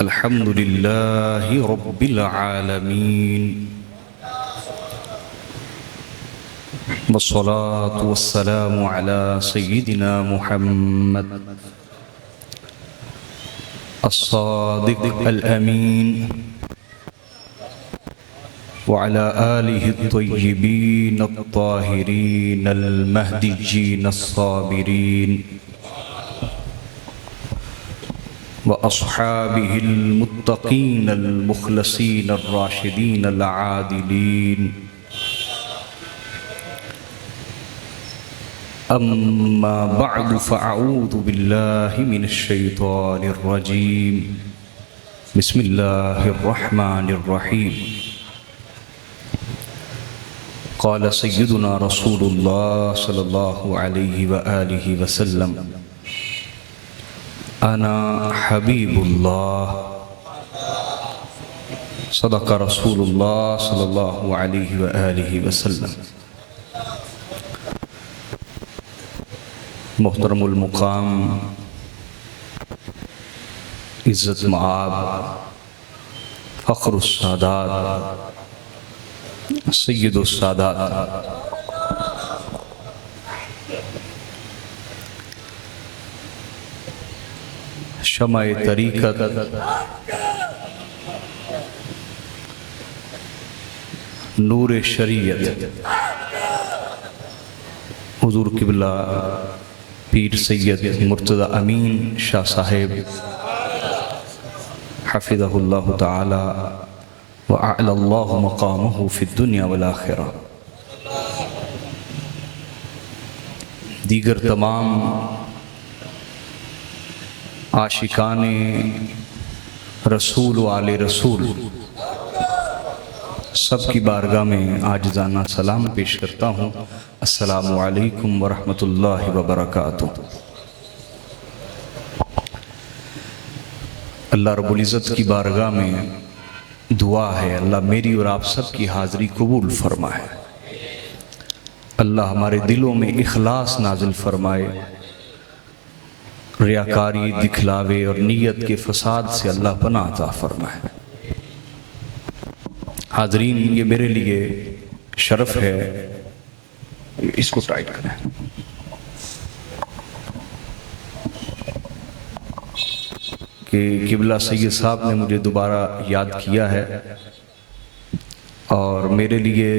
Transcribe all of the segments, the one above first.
अल्हम्दुलिल्लाहि रब्बिल आलमीन वस्सलातु वस्सलामु अला सय्यिदिना मुहम्मद अस्सादिक़ अल-अमीन व अला आलिहि अत-तय्यिबीन अत-ताहिरीन अल-महदिय्यीन अस्साबिरीन व अस्हाबिहिल मुत्तक़ीन अल-मुख़लसीन अर्राशिदीन अल-आदिलीन अम्मा बअद फ़अऊज़ु बिल्लाहि मिनश शैतानिर रजीम बिस्मिल्लाहिर रहमानिर रहीम क़ाल सय्यिदुना रसूलुल्लाह सल्लल्लाहु अलैहि व आलिहि वसल्लम अना हबीबुल्लाह सदक़ रसूलुल्लाह सल्लल्लाहु अलैहि व आलिहि वसल्लम। मुहतरमुल मुक़ाम, इज़्ज़त मआब, फ़ख्रुस सादात, सय्यिदुस सादात, शमाए तरीक़त, नूरे शरीयत, हुज़ूर क़िबला पीर सैयद मुर्तज़ा अमीन शाह साहिब हफ़िज़हुल्लाहु ताला व अअलल्लाहु मक़ामहु फ़िद्दुनिया वल आख़िरा। दीगर तमाम आशिकाने रसूल व आले रसूल सब की बारगाह में आजिज़ाना सलाम पेश करता हूँ। अस्सलामु अलैकुम व रहमतुल्लाहि व बरकातुहू। अल्लाह रब्बुल इज़्ज़त की बारगाह में दुआ है, अल्लाह मेरी और आप सब की हाज़िरी कबूल फरमाए। अल्लाह हमारे दिलों में इखलास नाज़िल फरमाए, रियाकारी, दिखलावे और नीयत के फसाद से अल्लाह पनाह अता फरमाए। हाज़रीन, ये मेरे लिए शरफ़ है, इसको टाइट करें, कि क़िबला सैयद साहब ने मुझे दोबारा याद किया है और मेरे लिए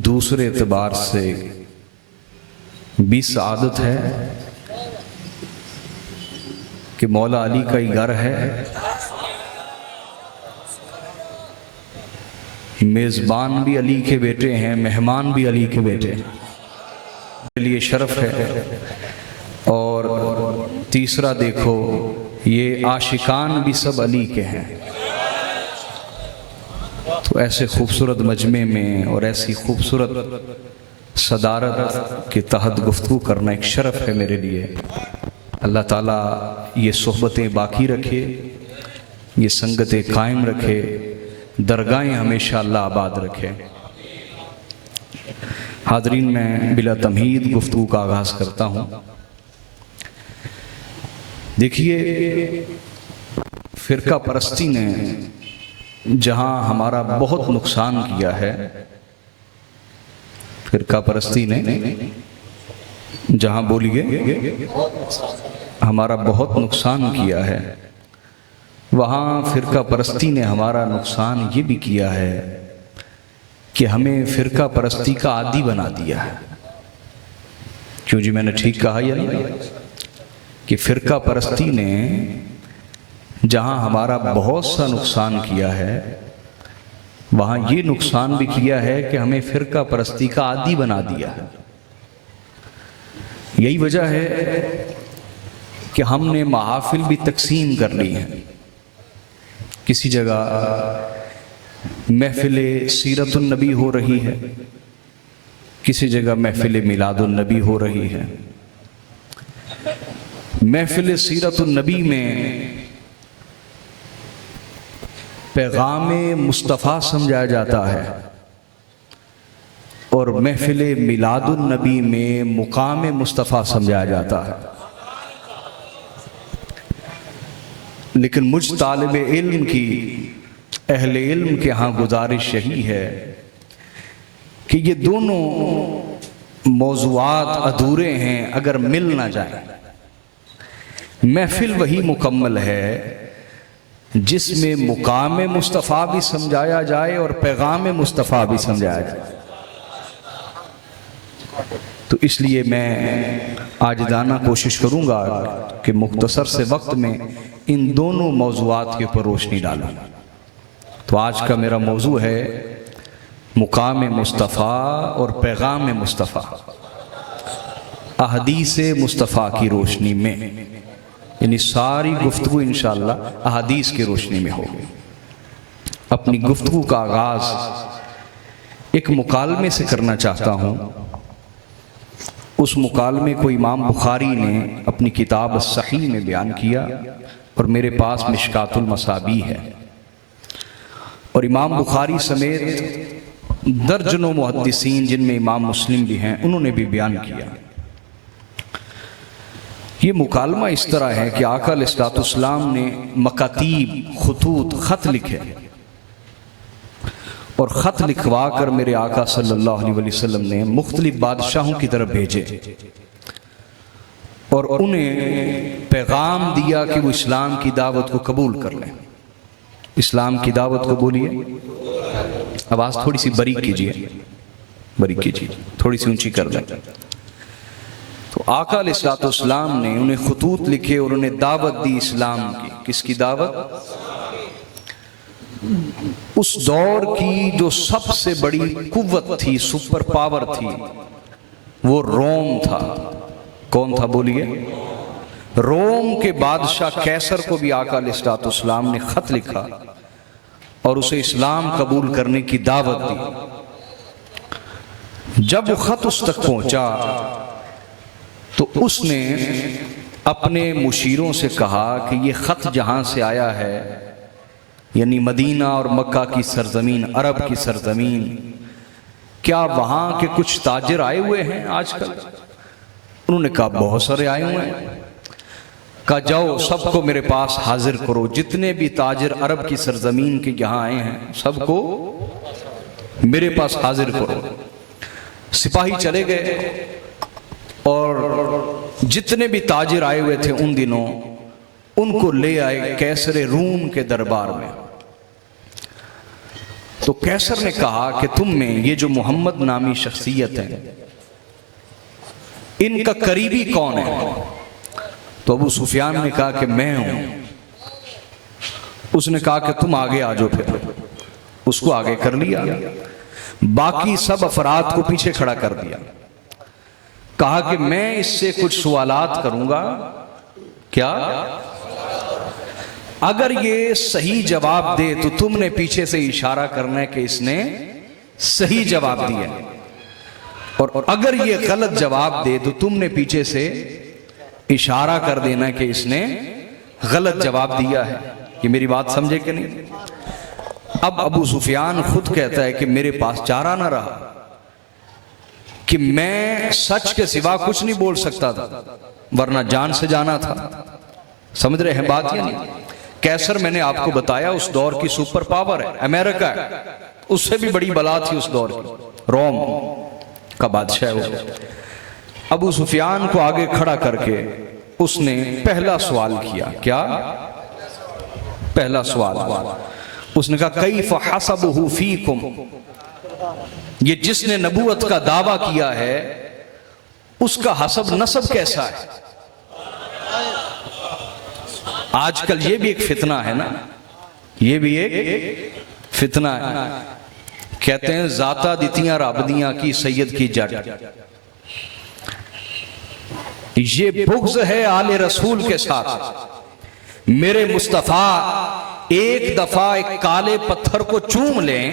दूसरे एतबार से भी सआदत है कि मौला अली का ही घर है, मेज़बान भी अली के बेटे हैं, मेहमान भी अली के बेटे हैं। मेरे लिए शरफ़ है। और तीसरा देखो, ये आशिकान भी सब अली के हैं। तो ऐसे खूबसूरत मजमे में और ऐसी खूबसूरत सदारत के तहत गुफ्तगू करना एक शरफ़ है मेरे लिए। अल्लाह ताला ये सोहबतें बाकी रखे, ये संगतें कायम रखे, दरगाहें हमेशा अल्लाह आबाद रखे। हाज़रीन, मैं बिला तमहीद गुफ्तगू का आगाज़ करता हूँ। देखिए, फ़िरका परस्ती ने जहाँ हमारा बहुत नुकसान किया है, फ़िरका परस्ती ने जहाँ, बोलिए, हमारा बहुत नुकसान किया है, वहाँ फ़िरका परस्ती ने हमारा नुकसान ये भी किया है कि हमें फ़िरका परस्ती का आदी बना दिया है। क्यों जी, मैंने ठीक कहा या नहीं? कि फ़िरका परस्ती ने जहाँ हमारा बहुत सा नुकसान किया है, वहाँ ये नुकसान भी किया है कि हमें फ़िरका परस्ती का आदी बना दिया है। यही वजह है कि हमने महाफिल भी तकसीम कर ली है। किसी जगह महफिल सीरतुन नबी हो रही है, किसी जगह महफिल मिलादुन नबी हो रही है। महफिल सीरतुन नबी में पैगाम मुस्तफ़ा समझाया जाता है और महफिल मिलादुन नबी में मुकाम मुस्तफ़ा समझाया जाता है। लेकिन मुझ तालिब इल्म की, अहले इल्म के यहाँ गुजारिश यही है कि ये दोनों मौज़ूआत अधूरे हैं अगर मिल ना जाए। महफिल वही मुकम्मल है जिसमें मुकाम मुस्तफ़ा भी समझाया जाए और पैगाम मुस्तफ़ा भी समझाया जाए। तो इसलिए मैं आजिज़ाना कोशिश करूँगा कि मुख्तसर से वक्त में इन दोनों मौज़ूआत के ऊपर रोशनी डालूँ। तो आज का मेरा मौजू है मुकाम मुस्तफ़ा और पैगाम मुस्तफ़ा, अहदीस मुस्तफ़ा की रोशनी में, यानी सारी गुफ्तगू इंशाअल्लाह अहदीस की रोशनी में होगी। अपनी गुफ्तगू का आगाज़ एक मुकालमे से करना चाहता हूँ। उस मुकालमे को इमाम बुखारी ने अपनी किताब सही में बयान किया और मेरे पास मिशकातुल मसाबी है, और इमाम बुखारी समेत दर्जनों मुहद्दिसीन जिनमें इमाम मुस्लिम भी हैं उन्होंने भी बयान किया। ये मुकालमा इस तरह है कि आका अलैहिस्सलाम ने मकातीब, खुतूत, ख़त लिखे और ख़त लिखवा कर मेरे आका सल्लल्लाहु अलैहि वसल्लम ने मुख्तलिफ बादशाहों की तरफ भेजे और उन्हें पैगाम दिया कि वो इस्लाम की दावत को कबूल कर लें। इस्लाम की दावत को बोलिए, आवाज़ थोड़ी सी बारीक कीजिए, बारीक कीजिए, थोड़ी सी ऊंची कर दें। तो आका अलैहिस्सलाम ने उन्हें खुतूत लिखे और उन्हें दावत दी इस्लाम की। किसकी दावत? उस दौर की जो सबसे बड़ी कुव्वत थी, सुपर पावर थी, वो रोम था। कौन था बोलिए? रोम के बादशाह कैसर को भी आका अलैहिस्सलाम ने खत लिखा और उसे इस्लाम कबूल करने की दावत दी। जब वो खत उस तक पहुंचा तो उसने अपने मुशीरों से कहा कि ये खत जहां से आया है, यानी मदीना और मक्का की सरजमीन, अरब की सरजमीन, क्या वहां के कुछ ताजिर आए हुए हैं आजकल? उन्होंने कहा बहुत सारे आए हुए हैं। कहा जाओ सबको मेरे पास हाजिर करो, जितने भी ताजिर अरब की सरजमीन के यहाँ आए हैं सबको मेरे पास हाजिर करो। सिपाही चले गए और जितने भी ताजिर आए हुए थे उन दिनों उनको ले आए कैसर रूम के दरबार में। तो कैसर ने कहा कि तुम में ये जो मोहम्मद नामी शख्सियत है, इनका करीबी कौन है? तो अबू सुफियान ने कहा कि मैं हूं। उसने कहा कि तुम आगे आ जाओ। फिर उसको आगे कर लिया, बाकी सब अफराद को पीछे खड़ा कर दिया। कहा कि मैं इससे कुछ सवालात करूंगा, क्या अगर ये सही जवाब दे तो तुमने पीछे से इशारा करना है कि इसने सही जवाब दिया, और अगर ये गलत जवाब दे तो तुमने पीछे से इशारा कर देना कि इसने गलत जवाब दिया है। कि मेरी बात समझे कि नहीं? अब अबू सुफियान खुद कहता है कि मेरे पास चारा ना रहा कि मैं सच के सिवा कुछ नहीं बोल सकता था, वरना जान से जाना था। समझ रहे हैं बात या नहीं? कैसर मैंने आपको बताया उस दौर की सुपर पावर है, अमेरिका है, उससे भी बड़ी बला थी उस दौर की, रोम का बादशाह है वो। अबू सुफियान को आगे खड़ा करके उसने पहला सवाल किया। क्या पहला सवाल? उसने कहा कैफ़ हसबुहु फीकुम, ये जिसने नबूवत का दावा किया है उसका हसब नसब कैसा है? आजकल ये भी एक फितना है ना, ये भी एक फितना है। कहते हैं जाता दितियां राबदियां की सैयद की जट। ये बुग़्ज़ है आले रसूल के साथ। मेरे मुस्तफ़ा एक दफा एक काले पत्थर को चूम लें,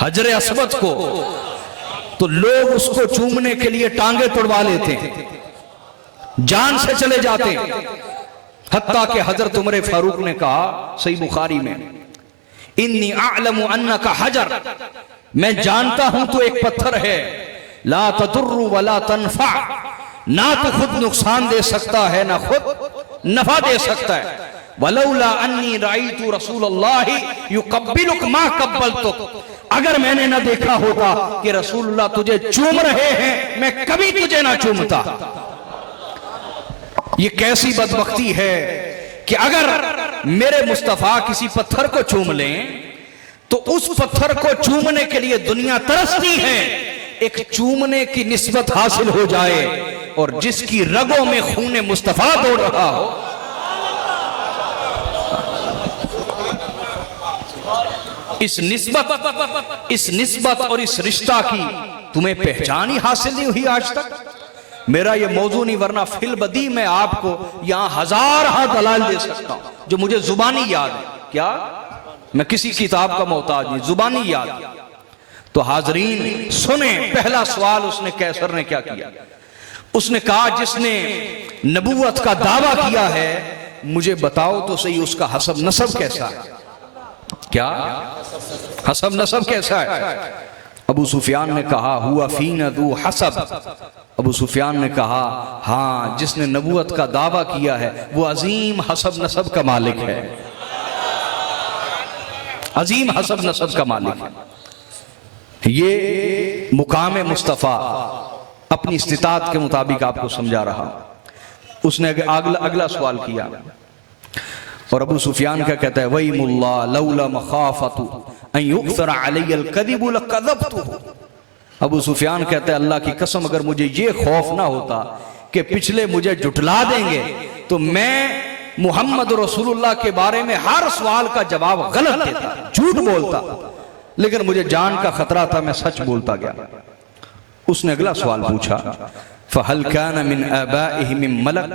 हजरे अस्वद को, तो लोग उसको चूमने के लिए टांगे तोड़वा लेते हैं, जान से चले जाते हैं। हत्ता कि हजरत उमर फारूक ने कहा सही बुखारी में, इन्नी अअलमु अन्नका हजर, मैं जानता हूं तो एक पत्थर है, ला तदुर्रु वला तनफा, ना तो खुद नुकसान दे सकता है ना खुद नफा दे सकता है। वलौला अन्नी राइतु रसूलुल्लाहि युकब्बिलुक मा कब्बलतुक, अगर मैंने ना देखा होता कि रसूलुल्लाह तुझे चूम रहे हैं, मैं कभी तुझे ना चूमता। ये कैसी बदबख्ती है कि अगर मेरे मुस्तफा किसी पत्थर को चूम लें तो उस पत्थर को चूमने के लिए दुनिया तरसती है, एक चूमने की निस्बत हासिल हो जाए और जिसकी रगों में खून मुस्तफा दौड़ रहा हो। इस निस्बत और इस रिश्ता की तुम्हें पहचान ही हासिल नहीं हुई आज तक। मेरा ये मौजू नहीं, वरना फिल बदी मैं आपको यहां हजार दलाल दे सकता हूं जो मुझे जुबानी याद है। क्या मैं किसी किताब का मोहताज नहीं, जुबानी याद। तो हाजरीन सुने, पहला सवाल उसने कैसर ने क्या किया? उसने कहा जिसने नबूवत का दावा किया है, मुझे बताओ तो सही उसका हसब नसब कैसा है? क्या हसब नसब कैसा है? अबू सुफियान ने कहा हुआ फीना दू हसब। अबू सुफियान ने कहा हाँ, जिसने नबूवत का दावा किया है वो अजीम हसब नसब का मालिक है, अजीम हसब नसब का मालिक है। ये मुकाम मुस्तफ़ा अपनी इस्तिताअत के मुताबिक आपको समझा रहा। उसने अगला सवाल किया और अबू सुफियान क्या कहता है? वही मुल्ला लौला मखाफतु अन युक्सर अलैयल कज़िबु लकज़बतु। अबू सुफियान कहते हैं अल्लाह की कसम, अगर मुझे ये खौफ ना होता कि पिछले मुझे जुटला देंगे तो मैं मोहम्मद रसूलुल्लाह के बारे में हर सवाल का जवाब गलत देता, झूठ बोलता, लेकिन मुझे जान का खतरा था, मैं सच बोलता गया। उसने अगला सवाल पूछा फहल कान मिन आबाइहि मिन मलक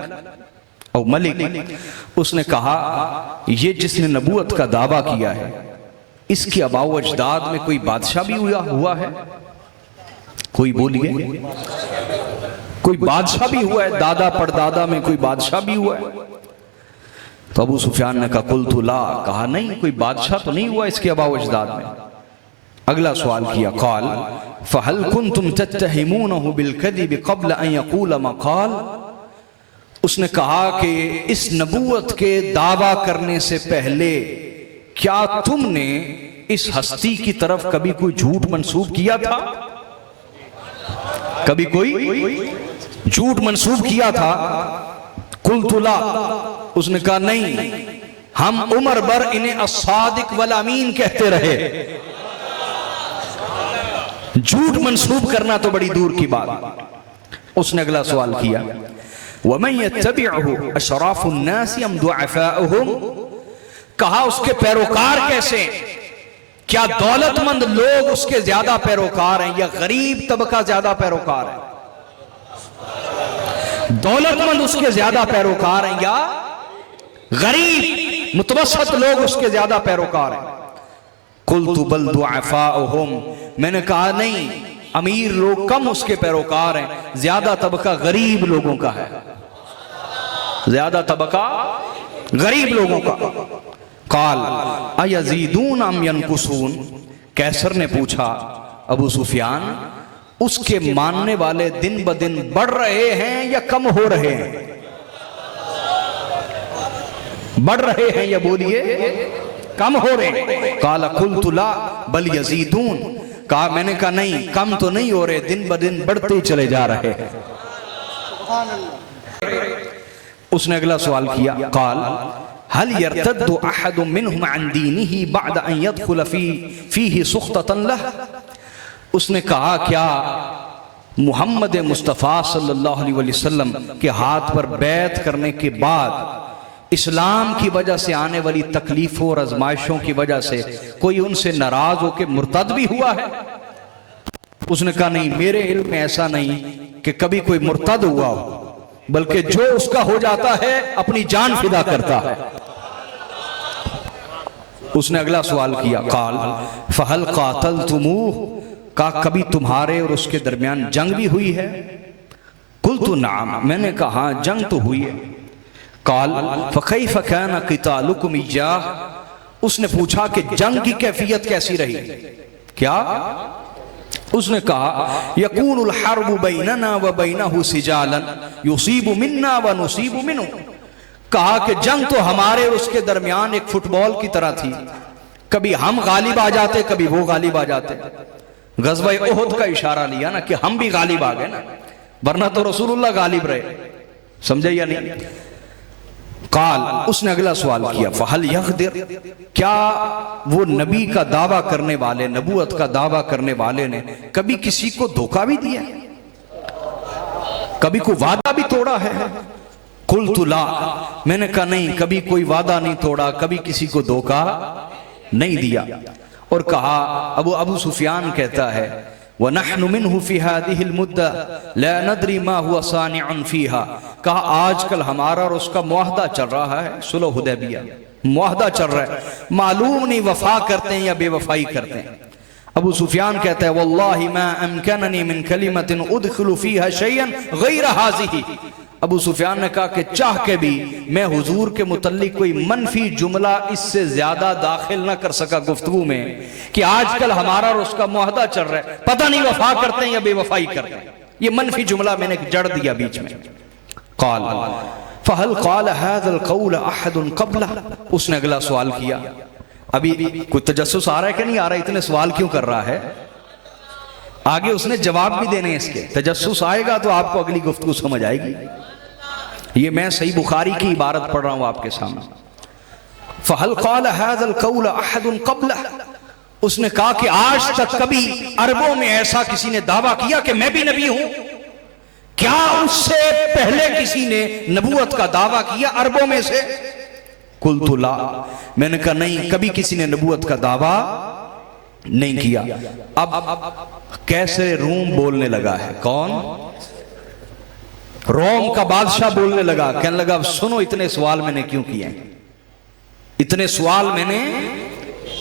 और मलिक। उसने कहा ये जिसने नबूवत का दावा किया है इसके अबाउ अजदाद में कोई बादशाह भी हुआ है? कोई बोलिए, कोई बादशाह भी हुआ है? दादा परदादा में कोई बादशाह भी हुआ है? तो अबू सुफियान ने कहा कुल्तु ला, कहा नहीं, कोई बादशाह तो नहीं हुआ इसके अबाउ अजदाद में। अगला सवाल किया क़ाल फहल कुंतुम तत्तहिमूनहु बिलकज़िब क़ब्ल अन यक़ूल मा क़ाल। उसने कहा कि इस नबूवत के दावा करने से पहले क्या तुमने इस हस्ती की तरफ कभी कोई झूठ मंसूब किया था? कभी कोई झूठ मंसूब किया था? कुल्तु ला, उसने कहा नहीं, हम उम्र भर इन्हें अस्सादिक वल अमीन कहते रहे। झूठ मंसूब करना तो बड़ी दूर की बात। उसने अगला सवाल किया वमन यत्तबिअहु अशराफुन नास अम दुअफाउहुम। कहा उसके पैरोकार कैसे? क्या दौलतमंद लोग उसके ज्यादा पैरोकार हैं या गरीब तबका ज्यादा पैरोकार है? दौलतमंद उसके ज्यादा पैरोकार हैं या गरीब मुतवस्सित लोग उसके ज्यादा पैरोकार हैं? कुल्तु बल दुअफाउहुम, मैंने कहा नहीं, अमीर लोग कम उसके पैरोकार हैं, ज्यादा तबका गरीब लोगों का है, ज्यादा तबका गरीब लोगों का। काल अयज़ीदून अम यनकुसून। कैसर ने पूछा अबू सुफियान उसके मानने वाले दिन ब दिन बढ़ रहे हैं या कम हो रहे हैं? बढ़ रहे हैं या बोलिए कम हो रहे हैं? काला कुल्तु ला बल यज़ीदून। कहा मैंने कहा नहीं, कम तो नहीं हो रहे, दिन ब दिन बढ़ते ही चले जा रहे हैं। उसने अगला सवाल किया काल हल यर्तद्दु अहदुम मिनहुम अन दीनिही बअद अन यदखुल फीही सुख्ततन लह। उसने कहा क्या मुहम्मद मुस्तफ़ा सल्लल्लाहु अलैहि वसल्लम के हाथ पर बैत करने के बाद इस्लाम की वजह से आने वाली तकलीफों और आजमाइशों की वजह से कोई उनसे नाराज होकर मुर्तद भी हुआ है? उसने कहा नहीं, मेरे इल्म में ऐसा नहीं कि कभी कोई मुर्तद हुआ हो, बल्कि जो उसका हो जाता है अपनी जान फिदा करता है। उसने अगला सवाल किया काल फहल कातलतुमूह। का कभी तुम्हारे और उसके दरमियान जंग भी हुई है? कुल्तु नाम, मैंने कहा जंग तो हुई है। काल फकैफ कान क़ितालुकुम इय्याह। उसने पूछा कि जंग की कैफियत कैसी रही? क्या? उसने कहा यकूनुल हर्बु बैनना व बैनहु सिजालन युसीबु मिन्ना व नुसीबु मिन्हु। कहा कि जंग तो हमारे उसके दरमियान एक फुटबॉल की तरह थी, कभी हम गालिब आ जाते, कभी वो गालिब आ जाते। गज़वा उहुद का इशारा लिया ना कि हम भी गालिब आ गए ना, वरना तो रसूलुल्लाह गालिब रहे। समझे या नहीं? काल, उसने अगला सवाल किया, फहल यक़दिर, क्या वो नबी का दावा करने वाले, नबूवत का दावा करने वाले ने कभी किसी को धोखा भी दिया, कभी कोई वादा भी तोड़ा है? कुल्तु ला, मैंने कहा नहीं, कभी कोई वादा नहीं तोड़ा, कभी किसी को धोखा नहीं दिया। और कहा, अबू सुफियान कहता है, व नहनु मिन्हु फी हादिहिल मुद्दा ला नदरी मा हुवा सानिउन फीहा, कहा आजकल हमारा और उसका मुआहदा चल रहा है, सुलह हुदैबिया मुआहदा चल रहा है, मालूम नहीं वफा करते हैं या बेवफाई करते हैं। अबू सुफियान कहता है, वल्लाहि मा अमकननी मिन कलिमतिन उदखिलु फीहा शैयन गैर हाज़िही, अबू सुफियान ने कहा कि चाह के भी मैं हुजूर के मुतल्लिक कोई मनफी जुमला इससे ज्यादा दाखिल ना कर सका गुफ्तगू में कि आजकल हमारा और उसका मुआहदा चल रहा है, पता नहीं वफा करते हैं या बेवफाई करते हैं। ये मनफी जुमला मैंने जड़ दिया बीच में। क़ाल फहल क़ाल हाज़ल क़ौल अहदुन क़ब्ला, उसने अगला सवाल किया। अभी कोई तजस्सुस आ रहा है कि नहीं आ रहा है? इतने सवाल क्यों कर रहा है? आगे उसने जवाब भी देने इसके, तजस्सुस आएगा तो आपको अगली गुफ्तगू समझ आएगी। ये मैं सही बुखारी की इबारत पढ़ रहा हूं आपके सामने। फहल क़ाल हाज़ल क़ौल अहदुन क़ब्ला, उसने कहा कि आज तक कभी अरबों में ऐसा किसी ने दावा किया कि मैं भी नबी हूं? क्या उससे पहले किसी ने नबूवत का दावा किया अरबों में से? कुल्तु ला, मैंने कहा नहीं, कभी किसी ने नबूवत का दावा नहीं किया। अब कैसे रूम बोलने लगा है? कौन? रोम का बादशाह बोलने लगा, कहने लगा, सुनो इतने सवाल मैंने क्यों किए, इतने सवाल मैंने,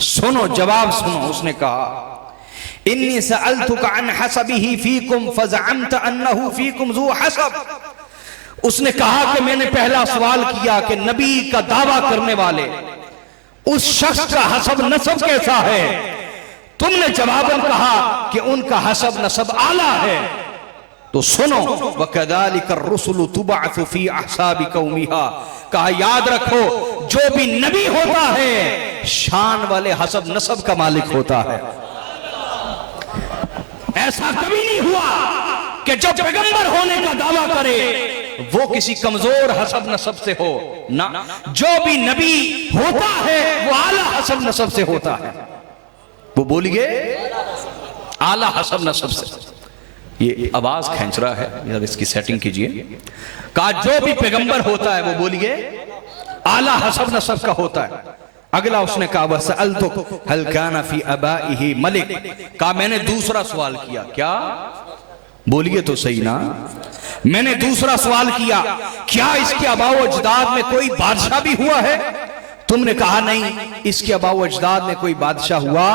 सुनो जवाब सुनो। उसने कहा, इन्नी सअल्तुका अन हसबिही फीकुम फज़अमत अन्नहु फीकुम ज़ू हसब, उसने कहा कि मैंने पहला सवाल किया कि नबी का दावा करने वाले उस शख्स का हसब नसब कैसा है, तुमने जवाबन कहा कि उनका हसब नसब आला है। तो सुनो, वकदालिका रुसुलु तुबअसु फी अहसाबि कौमिहा, कहा याद रखो जो भी नबी होता है शान वाले हसब नसब का मालिक होता है। ऐसा कभी नहीं हुआ कि जो पैगंबर होने का दावा करे वो किसी कमजोर हसब नसब से हो ना, जो भी नबी होता है वो आला हसब नसब से होता है। वो बोलिए आला हसब नसब से। ये आवाज खींच रहा है यार, इसकी सेटिंग कीजिए। कहा जो भी पैगंबर होता है वो बोलिए आला हसब नसब का होता है। अगला उसने कहा, वसअल्तुक हल काना फी अबाइही मलिक, कहा मैंने दूसरा सवाल किया। क्या? बोलिए तो सही ना। मैंने दूसरा सवाल किया, क्या इसके अबाओ अजदाद में कोई बादशाह भी हुआ है? तुमने कहा नहीं, इसके अबाओ अजदाद में कोई बादशाह हुआ?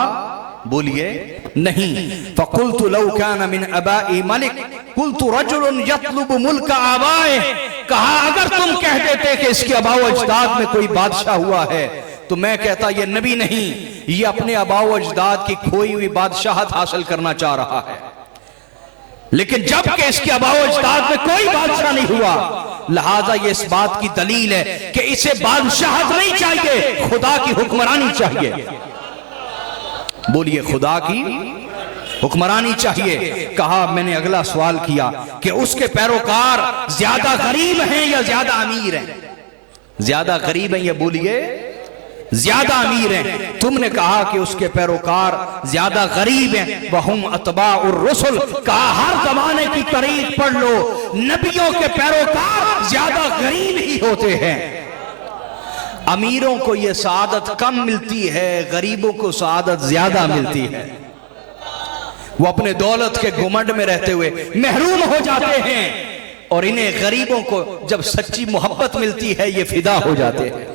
बोलिए नहीं। फकुल्तु लौ काना मिन अबाई मलिक कुल्तु रजुलन यतलुबु मुल्क आबाए, कहा अगर तुम कह देते कि इसके अबाओ अजदाद में कोई बादशाह हुआ है तो मैं कहता ये नबी नहीं, ये अपने अबाओ अजदाद की खोई हुई बादशाहत हासिल करना चाह रहा है। लेकिन जब कि इसके अबाओ अजदाद में कोई बादशाह नहीं हुआ, लिहाजा ये इस बात की दलील है कि इसे बादशाहत नहीं चाहिए, खुदा की हुक्मरानी चाहिए। बोलिए खुदा की हुक्मरानी चाहिए। कहा मैंने अगला सवाल किया कि उसके पैरोकार ज्यादा गरीब हैं या ज्यादा अमीर हैं? ज्यादा गरीब हैं या बोलिए ज्यादा अमीर हैं? तुमने कहा कि उसके पैरोकार ज्यादा गरीब हैं। वहुम अतबाउर रुसुल, कहा हर जमाने की तारीख पढ़ लो, नबियों के पैरोकार ज्यादा गरीब ही होते हैं। अमीरों को यह सादत कम मिलती है, गरीबों को सादत ज्यादा मिलती है। वो अपने दौलत के घुमंड में रहते हुए महरूम हो जाते हैं और इन्हें गरीबों को जब सच्ची मोहब्बत मिलती है ये फिदा हो जाते हैं।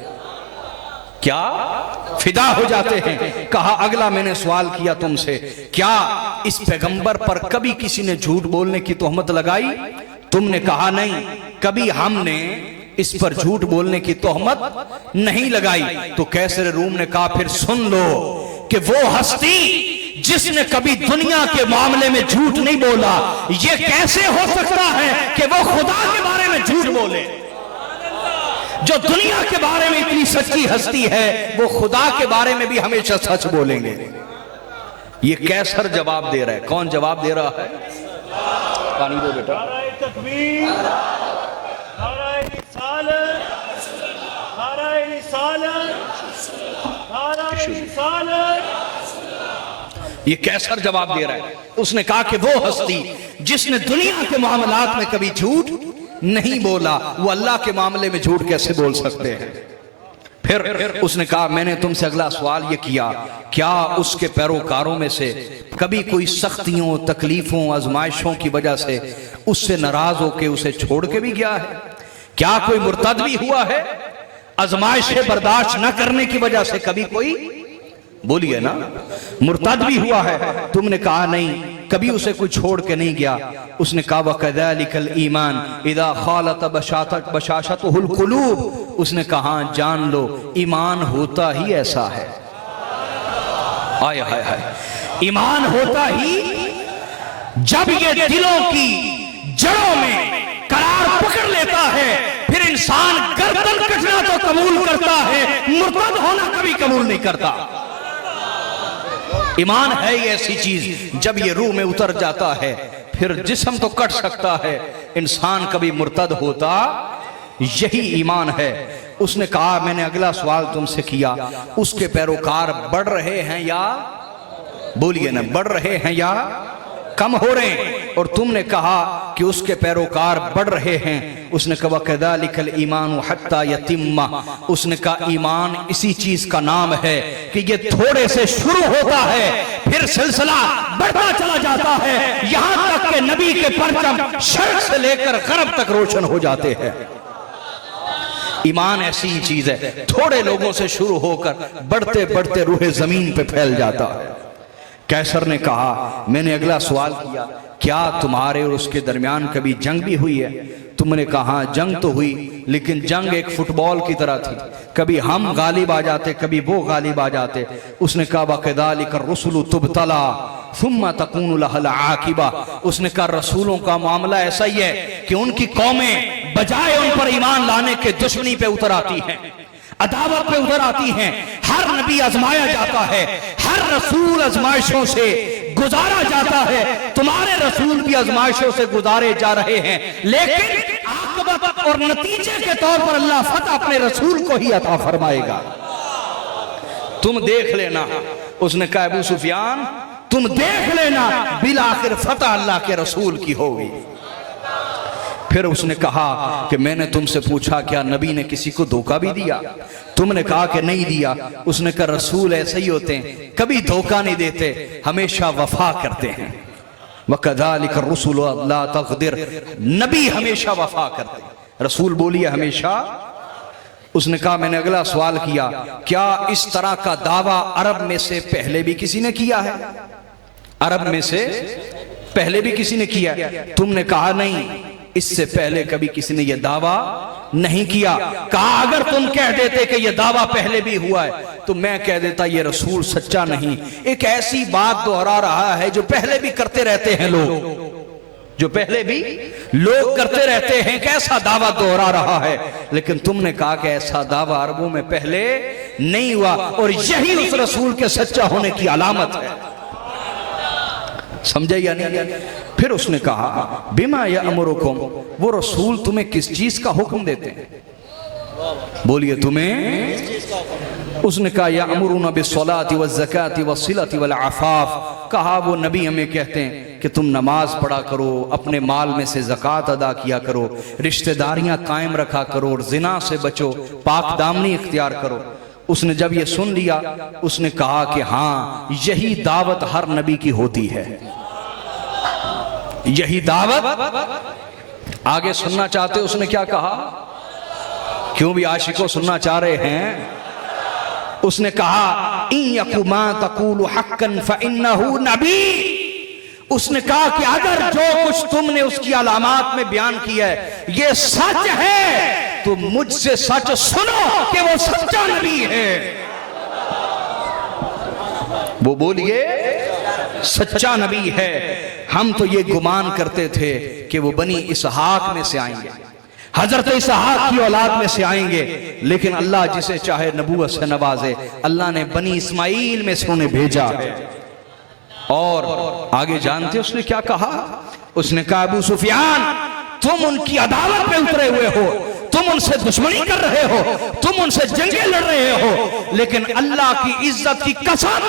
क्या? फिदा हो जाते हैं। कहा अगला मैंने सवाल किया तुमसे, क्या इस पैगंबर पर कभी किसी ने झूठ बोलने की तोहमत लगाई? तुमने कहा नहीं, कभी हमने इस पर झूठ बोलने की तोहमत नहीं लगाई। तो कैसर रूम ने कहा फिर सुन लो कि वो हस्ती जिसने कभी दुनिया के मामले में झूठ नहीं बोला, ये कैसे हो सकता है कि वो खुदा के बारे में झूठ बोले? जो दुनिया के बारे में इतनी सच्ची हस्ती है वो खुदा के बारे में भी हमेशा सच बोलेंगे। ये कैसर जवाब दे रहा है। कौन जवाब दे रहा है? पानी दो बेटा। ये कैसर जवाब दे रहा है। उसने कहा कि वो हस्ती जिसने दुनिया के मामलात में कभी झूठ नहीं बोला, वो अल्लाह के मामले में झूठ कैसे बोल सकते हैं? फिर उसने कहा मैंने तुमसे अगला सवाल ये किया, क्या उसके पैरोकारों में से कभी कोई सख्तियों, तकलीफों, आजमाइशों की वजह से उससे नाराज होकर उसे छोड़ के भी गया है? क्या कोई मुर्तद भी हुआ है आजमाइशें बर्दाश्त न करने की वजह से? कभी कोई, बोलिए ना, मुर्तद भी हुआ है? तुमने कहा नहीं, कभी उसे कोई छोड़ के नहीं गया। उसने कहा वकज़ालिकल ईमान इदा खालत बशाशतुहुल कुलूब। उसने कहा जान लो ईमान होता ही ऐसा है। आय हाय हाय, ईमान होता ही जब ये दिलों की जड़ों में करार पकड़ लेता है, फिर इंसान गर्दन कटना तो कबूल करता है, मुर्तद होना कभी कबूल नहीं करता। ईमान है ये ऐसी चीज, जब ये रूह में उतर जाता है फिर जिस्म तो कट सकता है, इंसान कभी मुर्तद होता, यही ईमान है। उसने कहा मैंने अगला सवाल तुमसे किया, उसके पैरोकार बढ़ रहे हैं या, बोलिए ना, बढ़ रहे हैं या कम हो रहे हैं? और तुमने कहा कि उसके पैरोकार बढ़ रहे हैं। उसने कहा कज़ालिकल ईमान हत्ता यतिम्मा। उसने कहा ईमान इसी चीज का नाम है कि ये थोड़े से शुरू होता है, फिर सिलसिला बढ़ता चला जाता है, यहां तक कि नबी के परचम शर्क से लेकर गरब तक रोशन हो जाते हैं। ईमान ऐसी ही चीज है, थोड़े लोगों से शुरू होकर बढ़ते बढ़ते रूहे जमीन पे फैल जाता है। कैसर ने कहा मैंने अगला सवाल किया, क्या तुम्हारे और उसके दरमियान कभी जंग भी हुई है? तुमने कहा जंग तो हुई, लेकिन जंग एक फुटबॉल की तरह थी, कभी हम गालिब आ जाते, कभी वो गालिब आ जाते। उसने कहा वकज़ालिका रुसुलु तुबतला सुम्मा तकूनु लहल आकिबा। उसने कहा रसूलों का मामला ऐसा ही है कि उनकी कौमें बजाय उन पर ईमान लाने के दुश्मनी पे उतर आती हैं, अदावत पे उतर आती हैं। हर नबी आजमाया जाता है, हर रसूल आजमाइशों से गुजारा जाता है। तुम्हारे रसूल भी आजमाइशों से गुजारे जा रहे हैं, लेकिन आकबत और नतीजे के तौर पर अल्लाह फतह अपने रसूल को ही अता फरमाएगा। तुम देख लेना। उसने कहा अबू सुफियान तुम देख लेना, बिल आखिर फतह अल्लाह के रसूल की होगी। फिर उसने कहा कि मैंने तुमसे पूछा क्या नबी ने किसी को धोखा भी दिया? तुमने कहा कि नहीं दिया। उसने कहा रसूल ऐसे ही होते हैं, कभी धोखा नहीं देते, हमेशा वफा करते हैं। वकज़ालिका रुसुलु ला तग़दिर, नबी हमेशा वफा करते हैं, रसूल बोलिए हमेशा। उसने कहा मैंने अगला सवाल किया, क्या इस तरह का दावा अरब में से पहले भी किसी ने किया है? अरब में से पहले भी किसी ने किया है? तुमने कहा नहीं, इससे पहले कभी किसी ने यह दावा नहीं किया। कहा अगर तुम कह देते कि यह दावा पहले भी हुआ है तो मैं कह देता ये रसूल सच्चा नहीं। एक ऐसी बात दोहरा रहा है जो पहले भी करते रहते हैं लोग, जो पहले भी लोग करते रहते हैं, कैसा दावा दोहरा रहा है। लेकिन तुमने कहा कि ऐसा दावा अरबों में पहले नहीं हुआ, और यही उस रसूल के सच्चा होने की अलामत है। समझे या नहीं? फिर उसने कहा बिमा यअमुरुकुम, वो रसूल तुम्हें किस चीज का हुक्म देते हैं? बोलिए तुम्हें। उसने कहा यअमुरुना बिस्सलाति वज़्ज़काति वस्सिलति वल आफ़ाफ़। कहा वो नबी हमें कहते हैं कि तुम नमाज पढ़ा करो, अपने माल में से ज़कात अदा किया करो, रिश्तेदारियां कायम रखा करो, और जिना से बचो, पाक दामनी इख्तियार करो। उसने जब ये सुन लिया उसने कहा कि हाँ यही दावत हर नबी की होती है, यही दावत। आगे सुनना चाहते? उसने क्या कहा? क्यों भी आशिकों सुनना चाह रहे हैं? उसने कहा इन यकु मा तक़ूलु हक़्क़न फ़इन्नहु नबी। उसने कहा कि अगर जो कुछ तुमने उसकी अलामात में बयान किया है ये सच है तो मुझसे सच सुनो कि वो सच्चा नबी है। वो बोलिए सच्चा नबी है। हम तो ये गुमान करते थे कि वो बनी इसहाक में से आएंगे, हजरत इसहाक की औलाद में से आएंगे, लेकिन अल्लाह जिसे चाहे नबूवत से नवाजे। अल्लाह ने बनी इस्माइल में से उन्हें भेजा है। और आगे जानते उसने क्या कहा? उसने कहा, अबू सुफियान, तुम उनकी अदालत पे उतरे हुए हो, तुम उनसे दुश्मनी कर रहे हो, तुम उनसे जंगें लड़ रहे हो, लेकिन अल्लाह की इज्जत की कसम,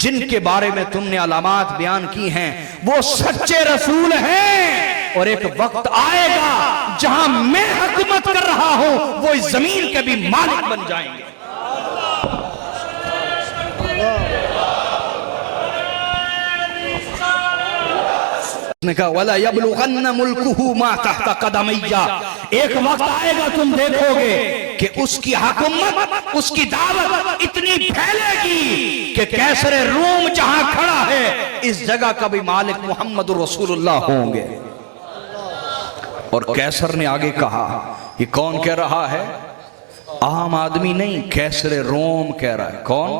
जिनके बारे में तुमने अलामात बयान की हैं वो सच्चे रसूल हैं। और एक वक्त आएगा जहां मैं हुकूमत कर रहा हूं, वो इस जमीन के भी मालिक बन जाएंगे। उसने कहा, वला यबलुगन्ना मुल्कुहु मा तहता कदमैया, एक वक्त आएगा तुम देखोगे कि उसकी हुकूमत, उसकी दावत इतनी फैलेगी कि कैसरे रूम जहां खड़ा है इस जगह का भी मालिक मोहम्मद रसूलुल्लाह होंगे। और कैसर ने आगे कहा, ये कौन कह रहा है? आम आदमी नहीं, कैसरे रोम कह रहा है। कौन?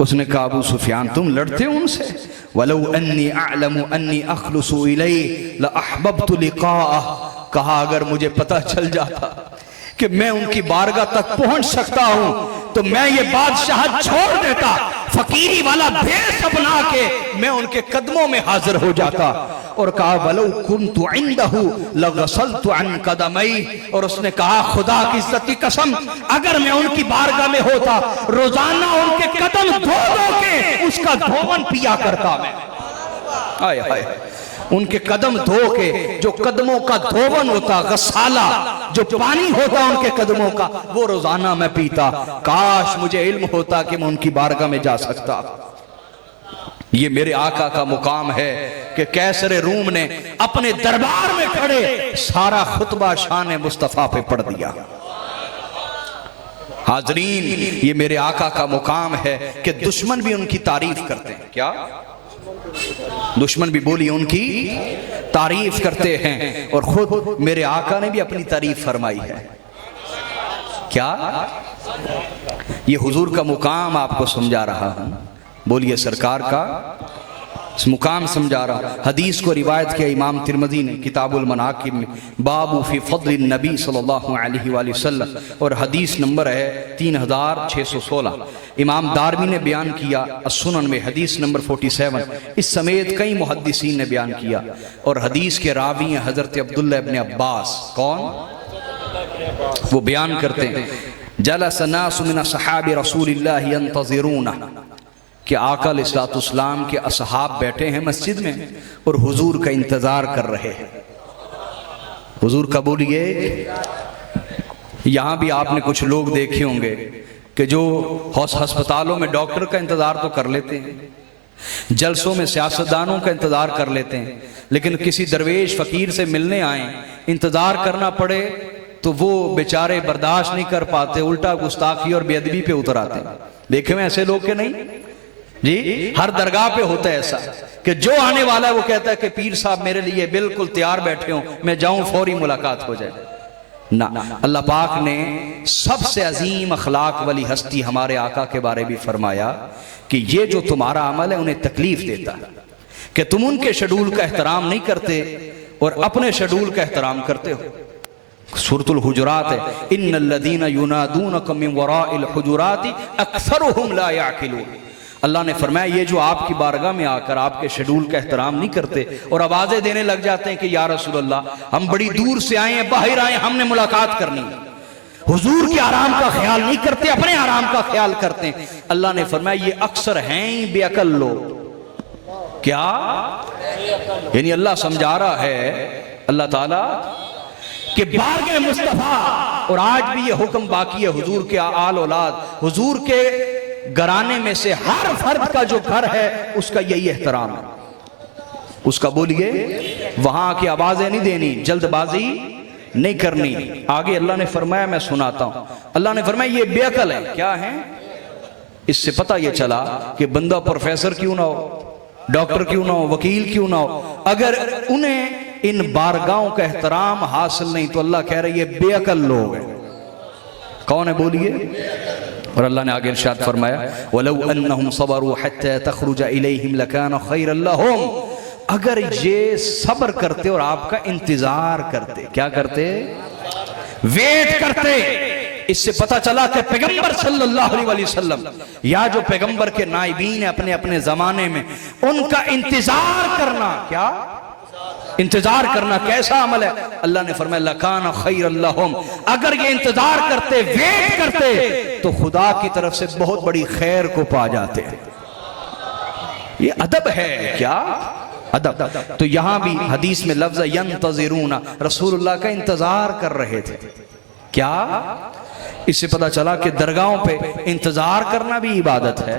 उसने कहा, अबू सुफियान, तुम लड़ते हो उनसे? वलौ अन्नी अअलमु अन्नी अखलुसु इलैहि ला अहबब्तु लिकाअह, कहा अगर मुझे पता चल जाता कि मैं उनकी बारगाह तक पहुंच सकता हूं तो मैं ये बादशाह छोड़ देता, फकीरी वाला भेष अपना के मैं उनके कदमों में हाजिर हो जाता। और कहा, वलौ कुन्तु इंदहु लगसलतु अन कदमई, और उसने कहा, खुदा की इज्जत की कसम, अगर मैं उनकी बारगाह में होता रोजाना उनके कदम धो धो के उसका धोवन पिया करता मैं। हाय हाय, उनके कदम धो के, जो कदमों का धोवन होता, गसाला, जो पानी होता उनके कदमों का, वो रोजाना मैं पीता। काश मुझे इल्म होता कि मैं उनकी बारगाह में जा सकता। ये मेरे आका का मुकाम है कि कैसरे रूम ने अपने दरबार में खड़े सारा खुतबा शान मुस्तफा पे पढ़ दिया। हाजरीन, ये मेरे आका का मुकाम है कि दुश्मन भी उनकी तारीफ करते हैं। क्या? दुश्मन भी बोलिए उनकी तारीफ करते हैं, और खुद मेरे आका ने भी अपनी तारीफ फरमाई है। क्या? ये हुजूर का मुकाम आपको समझा रहा हूं, बोलिए सरकार का इस मुकाम समझा रहा। हदीस को रिवायत किया इमाम तिरमिज़ी ने किताबुल मनाकिब में, बाबू फी फ़ज़्लिन नबी सल्लल्लाहु अलैहि वसल्लम, और हदीस नंबर है 3616। इमाम दारमी ने बयान किया अस्सुनन में हदीस नंबर 47। इस समेत कई मुहद्दिसीन ने बयान किया। और हदीस के रावी हैं हज़रत अब्दुल्लाह इब्न अब्बास। कौन? वो बयान करते हैं, जलस नासु मिन सहाबी रसूलिल्लाह यंतज़िरूना, कि आका अलैहिस्सलाम के असहाब बैठे हैं मस्जिद में और हुजूर का इंतजार कर रहे हैं। हुजूर का बोलिए। यहां भी आपने कुछ लोग देखे होंगे कि जो अस्पतालों में डॉक्टर का इंतजार तो कर लेते हैं, जलसों में सियासतदानों का इंतजार कर लेते हैं, लेकिन किसी दरवेश फकीर से मिलने आए, इंतजार करना पड़े तो वो बेचारे बर्दाश्त नहीं कर पाते, उल्टा गुस्ताखी और बेअदबी पे उतर आते हैं। देखे हुए ऐसे लोग के नहीं जी? हर दरगाह पे होता है ऐसा कि जो आने वाला है वो कहता है कि पीर साहब मेरे लिए बिल्कुल तैयार बैठे हो, मैं जाऊं फौरी मुलाकात हो जाए ना। अल्लाह पाक ने सबसे अजीम अखलाक वाली हस्ती हमारे आका के बारे में फरमाया कि ये जो तुम्हारा अमल है उन्हें तकलीफ देता है कि तुम उनके शेड्यूल का एहतराम नहीं करते और अपने शेड्यूल का एहतराम करते हो। सूरतुल हुजुरात है, इन्नल्लज़ीना युनादूनकुम मिन वराइल हुजुराति अक्सरुहुम ला याक़िलून। अल्लाह ने फरमाया ये जो आपकी बारगाह में आकर आपके शेड्यूल का एहतराम नहीं करते और आवाजें देने लग जाते हैं कि या रसूल अल्लाह हम बड़ी दूर से आए हैं, बाहर आए, हमने मुलाकात करनी है, हुजूर के आराम का ख्याल नहीं करते, अपने आराम का ख्याल करते हैं। अल्लाह ने फरमाया ये अक्सर हैं ही बेअकल लोग। क्या? यानी अल्लाह समझा रहा है, अल्लाह ताला कि बारगाह मुस्तफा, और आज भी ये हुक्म बाकी है हुजूर के आल औलाद, हुजूर के घराने में से हर फर्द का जो घर है उसका यही एहतराम है। उसका बोलिए वहां की आवाजें नहीं देनी, जल्दबाजी नहीं करनी। आगे अल्लाह ने फरमाया, मैं सुनाता हूं, अल्लाह ने फरमाया ये बेअकल है। क्या है? इससे पता ये चला कि बंदा प्रोफेसर क्यों ना हो, डॉक्टर क्यों ना हो, वकील क्यों ना हो, अगर उन्हें इन बारगाहों का एहतराम हासिल नहीं तो अल्लाह कह रही है बेअकल लोग हैं। कौन है? बोलिए। और अल्लाह ने आगे इरशाद फरमाया, वलौ अन्नहुम सबरू हत्ता तखरुज इलैहिम लकान खैरन लहुम, अगर ये सब्र करते और आपका इंतजार करते, क्या करते, वेट करते, इससे पता चला कि पैगंबर सल्लल्लाहु अलैहि वसल्लम या जो पैगंबर के नाइबीन अपने अपने जमाने में, उनका इंतजार करना, क्या इंतजार करना कैसा अमल है। अल्लाह ने फरमाया लकान खैरल लहुम, अगर ये इंतजार करते, वेट करते, तो खुदा की तरफ से बहुत बड़ी खैर को पा जाते। ये अदब है, क्या अदब। तो यहां भी हदीस में लफ्ज़ यंतज़िरूना, रसूलुल्लाह का इंतजार कर रहे थे। क्या, इससे पता चला कि दरगाहों पे इंतजार करना भी इबादत है,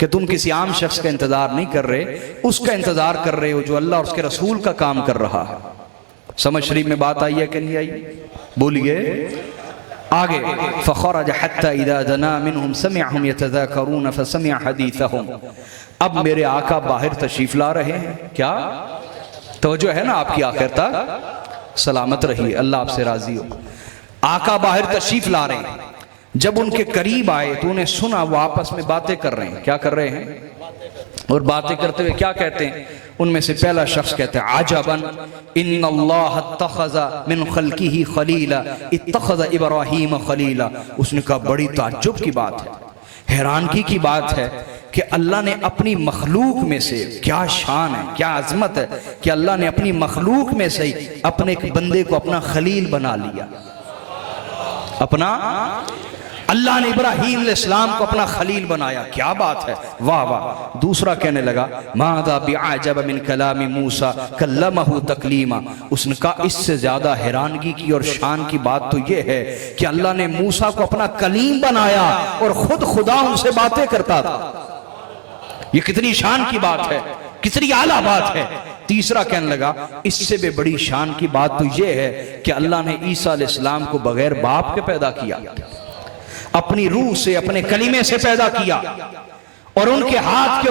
कि तुम किसी आम शख्स का इंतजार नहीं कर रहे, उसका इंतजार कर रहे हो जो अल्लाह और उसके रसूल का काम कर रहा है। समझ शरीफ में बात आई है कि नहीं आई, बोलिए आगे। फ़ख़रज हत्ता इज़ा दना मिनहुम समिअहुम यतज़ाकरून फ़समिअ हदीथहुम, अब मेरे आका बाहर तशरीफ ला रहे हैं, क्या तवज्जो है ना आपकी, आखिर तक सलामत रही, अल्लाह आपसे राजी हो। आका बाहर तशरीफ ला रहे हैं, जब उनके करीब आए तो उन्हें सुना वो आपस में बातें कर रहे हैं। क्या कर रहे हैं, और बातें करते हुए क्या कहते हैं, उनमें से पहला शख्स कहते हैं अजबन इन्नल्लाह इत्तखज़ा मिन खल्किही खलीला इत्तखज़ा इब्राहीम खलीला। उसने कहा बड़ी ताज्जुब की बात है, हैरानगी की बात है कि अल्लाह ने अपनी मखलूक में से, क्या शान है, क्या अजमत है कि अल्लाह ने अपनी मखलूक में से ही अपने एक बंदे को अपना खलील बना लिया। अपना, अल्लाह ने इब्राहीम अलैहिस्सलाम को अपना खलील बनाया, क्या बात है, वाह वाह। दूसरा कहने लगा मादा बिअजब मिन कलामी मूसा कल्लमहु तकलीमा। उसने कहा इससे ज्यादा हैरानगी की और शान की बात तो यह है कि अल्लाह ने मूसा को अपना कलीम बनाया और खुद खुदा उनसे बातें करता था। ये कितनी शान की बात है, कितनी आला बात है। तीसरा कहने लगा इससे भी बड़ी शान की बात तो यह है कि अल्लाह ने ईसा अलैहिस्सलाम को बगैर बाप के पैदा किया, अपनी रूह से, अपने कलीमे से पैदा किया, और उनके हाथ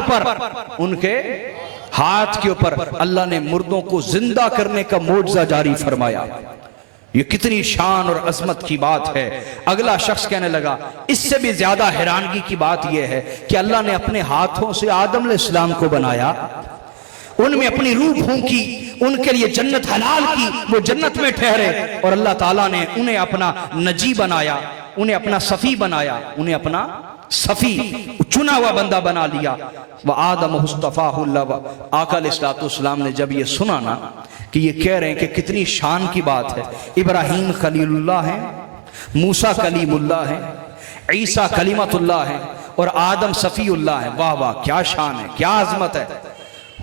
के ऊपर अल्लाह ने मुर्दों को जिंदा करने का मोजज़ा जारी फरमाया। ये कितनी शान और अजमत की बात है। अगला शख्स कहने लगा इससे भी ज्यादा हैरानगी की बात यह है कि अल्लाह ने अपने हाथों से आदम अलैहिस्सलाम को बनाया, उनमें अपनी रूह फूंकी, उनके लिए जन्नत हलाल की, वो जन्नत में ठहरे, और अल्लाह ताला ने उन्हें अपना नजी बनाया, उन्हें अपना सफी बनाया, उन्हें अपना सफी चुना हुआ बंदा बना लिया। वह आदम मुस्तफ़ाहुल्लाह। आका अलैहिस्सलाम ने जब ये सुना ना कि ये कह रहे हैं कि कितनी शान की बात है, इब्राहीम खलीलुल्लाह है, मूसा कलीमुल्लाह है, ईसा कलीमतुल्लाह है और आदम सफीउल्लाह है, वाह वाह क्या शान है, क्या अजमत है।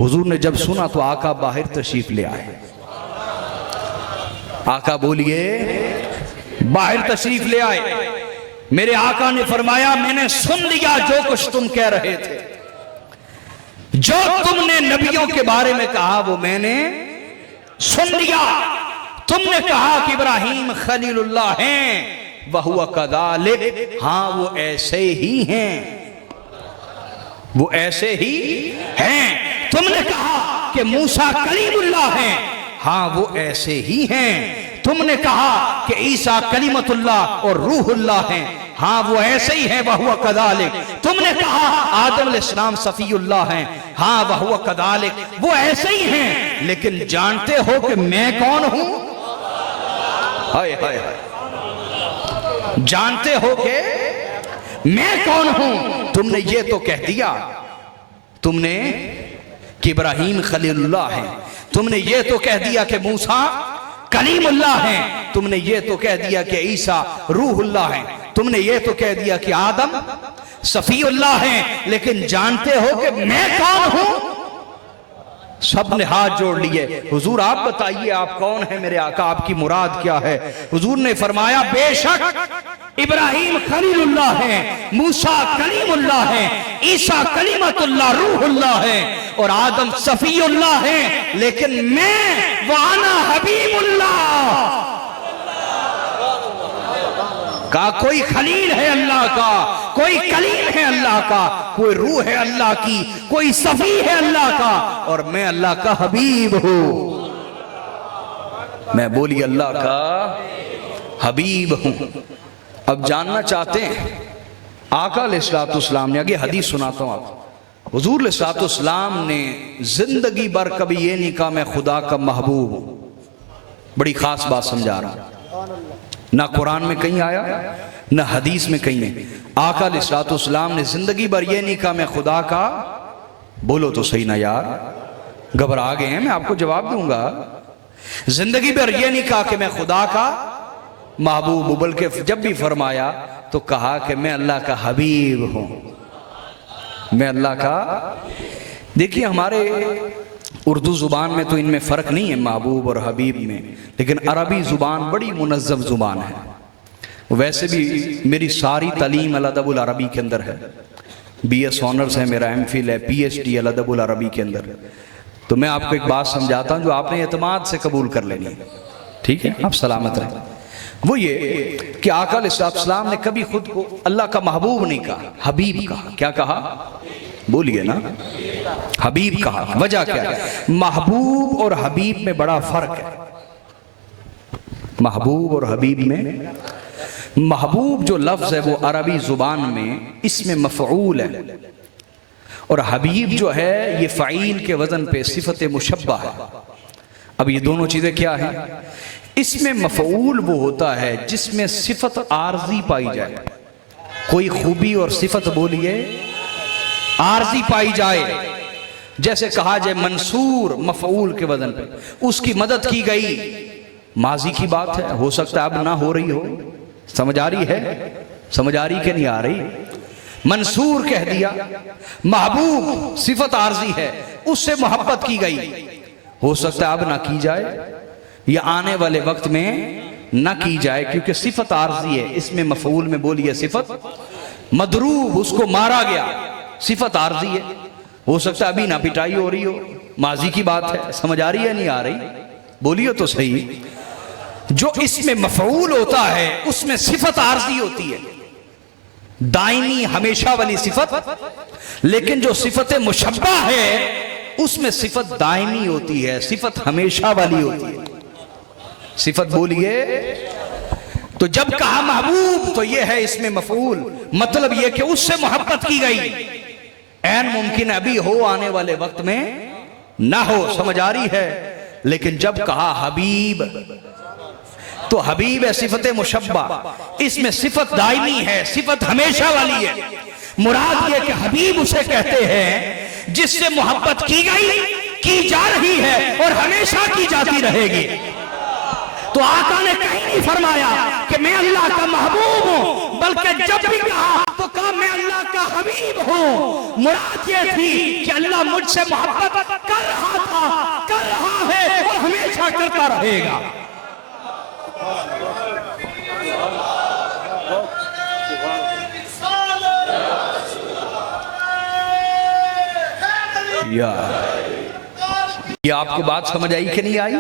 हुजूर ने जब सुना तो आका बाहर तशरीफ ले आए। आका बोलिए, बाहर तशरीफ ले आए। मेरे आका ने फरमाया मैंने सुन लिया जो कुछ तुम कह रहे थे, जो तुमने नबियों के बारे में कहा वो मैंने सुन लिया। तुमने कहा कि इब्राहीम खलीलुल्लाह हैं, वहुवा कज़ालिक, हाँ वो ऐसे ही हैं, वो ऐसे ही हैं। तुमने कहा कि मूसा कलीमुल्लाह हैं, हाँ वो ऐसे ही हैं। तुमने कहा कि ईसा कलीमतुल्लाह और रूहुल्लाह हैं, हाँ वो ऐसे ही हैं, वहुवा कज़ालिक। तुमने कहा आदम अलैहिस्सलाम सफीउल्लाह हैं, हाँ वहुवा कज़ालिक, वो ऐसे ही हैं। लेकिन जानते हो कि मैं कौन हूं? हाय हाय हाय, जानते हो कि मैं कौन हूं? तुमने ये तो कह दिया, तुमने कि इब्राहीम खलीलुल्लाह हैं, तुमने ये तो कह दिया कि मूसा कलीमुल्लाह हैं, तुमने ये तो कह दिया कि ईसा रूहुल्लाह हैं, तुमने ये तो कह दिया कि आदम सफीउल्लाह हैं, लेकिन जानते हो कि मैं कौन हूं? सब ने हाथ जोड़ लिए, हुजूर आप बताइए आप कौन है मेरे आका, आपकी मुराद क्या है? हुजूर ने फरमाया बेशक इब्राहीम खलीलुल्लाह हैं, मूसा कलीमुल्लाह हैं, ईसा कलीमतुल्लाह रूहुल्लाह हैं और आदम सफीउल्लाह हैं, लेकिन मैं वाना हबीबुल्लाह का। कोई खलील है अल्लाह का, कोई कलीम है अल्लाह का, कोई रूह है अल्लाह की, कोई सफी है अल्लाह का, और मैं अल्लाह का हबीब हूं। मैं बोली अल्लाह का हबीब हूं। अब जानना चाहते हैं आका अलैहिस्सलाम ने, आगे हदीस सुनाता हूं आपको, हुजूर अलैहिस्सलाम ने जिंदगी भर कभी ये नहीं कहा मैं खुदा का महबूब हूं। बड़ी खास बात समझा रहा, ना कुरान में कहीं आया ना हदीस में कहीं है। आका अलैहिस्सलाम ने जिंदगी भर ये नहीं कहा मैं खुदा का, बोलो तो सही ना यार, घबरा गए हैं, मैं आपको जवाब दूंगा। जिंदगी भर ये नहीं कहा कि मैं खुदा का महबूब हूं, बल्कि जब भी फरमाया तो कहा कि मैं अल्लाह का हबीब हूं, मैं अल्लाह का। देखिए हमारे उर्दू जुबान में तो इनमें फ़र्क नहीं है महबूब और हबीब में, लेकिन अरबी ज़ुबान बड़ी मुनज़्ज़म ज़ुबान है। वैसे भी मेरी सारी तालीम अल-अदबुल अरबी के अंदर है, BS ऑनर्स है मेरा, MPhil है, PhD अल-अदबुल अरबी के अंदर। तो मैं आपको एक बात समझाता हूँ जो आपने एतमाद से कबूल कर लेनी है, ठीक है, आप सलामत रहें। वो ये कि आका अलैहिस्सलाम ने कभी खुद को अल्लाह का महबूब नहीं कहा, हबीब कहा। क्या कहा, बोलिए ना, हबीब कहा। वजह क्या है? महबूब और हबीब में बड़ा फर्क है। महबूब और हबीब में, महबूब जो लफ्ज है वो अरबी जुबान में इसमें मफऊल है, और हबीब जो है ये फ़ईल के वजन पे सिफत मुशब्बा है। अब ये दोनों चीजें क्या है? इसमें मफऊल वो होता है जिसमें सिफत आर्जी पाई जाए, कोई खूबी और सिफत बोलिए आर्जी पाई जाए। जैसे कहा जाए मंसूर, मफऊल के वजन पे, उसकी मदद की गई, माजी की बात है, हो सकता है अब ना हो रही हो। समझ आ रही है? समझ आ रही कि नहीं आ रही? मंसूर कह दिया। महबूब सिफत आर्जी है, उससे मोहब्बत की गई, हो सकता है अब ना की जाए या आने वाले वक्त में ना की जाए, क्योंकि सिफत आर्जी है। इसमें मफऊल में बोलिए सिफत। मदरूब, उसको मारा गया, सिफत आर्जी है, हो सकता है अभी ना पिटाई हो रही हो, माजी की बात है। समझ आ रही है नहीं आ रही? बोलिए तो सही। जो इसमें मफऊल होता है उसमें सिफत आर्जी होती है, दायमी हमेशा वाली सिफत। लेकिन जो सिफत मुशब्बा है उसमें सिफत दायमी होती है, सिफत हमेशा वाली होती है। सिफत बोलिए। तो जब कहा महबूब तो यह है इसमें मफऊल, मतलब यह कि उससे मोहब्बत की गई। ऐन मुमकिन अभी हो, आने वाले वक्त में ना हो। समझ आ रही है? लेकिन जब कहा हबीब तो हबीब है सिफत मुशब्बा, इसमें सिफत दायमी है, सिफत हमेशा वाली है। मुराद यह कि हबीब उसे कहते हैं जिससे मोहब्बत की गई, की जा रही है और हमेशा की जाती रहेगी। तो आका ने कहीं नहीं फरमाया कि मैं अल्लाह का महबूब हूं, बल्कि जब भी कहा तो कहा मैं अल्लाह का हबीब हूं। मुराद ये थी कि अल्लाह मुझसे मोहब्बत कर रहा था, कर रहा है और हमेशा करता रहेगा। ये आपको बात समझ आई कि नहीं आई?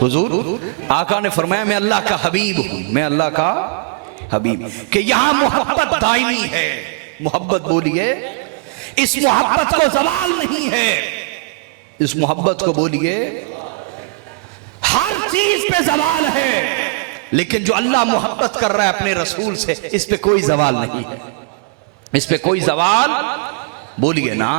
हुजूर आका ने फरमाया मैं अल्लाह का हबीब हूं, मैं अल्लाह का हबीब, कि यहां मोहब्बत दायमी है। मोहब्बत बोलिए, इस मोहब्बत को जवाल नहीं है, इस मोहब्बत को बोलिए हर चीज पे जवाल है, लेकिन जो अल्लाह मोहब्बत कर रहा है अपने रसूल से, इस पे कोई जवाल नहीं है, इस पे कोई जवाल, बोलिए ना।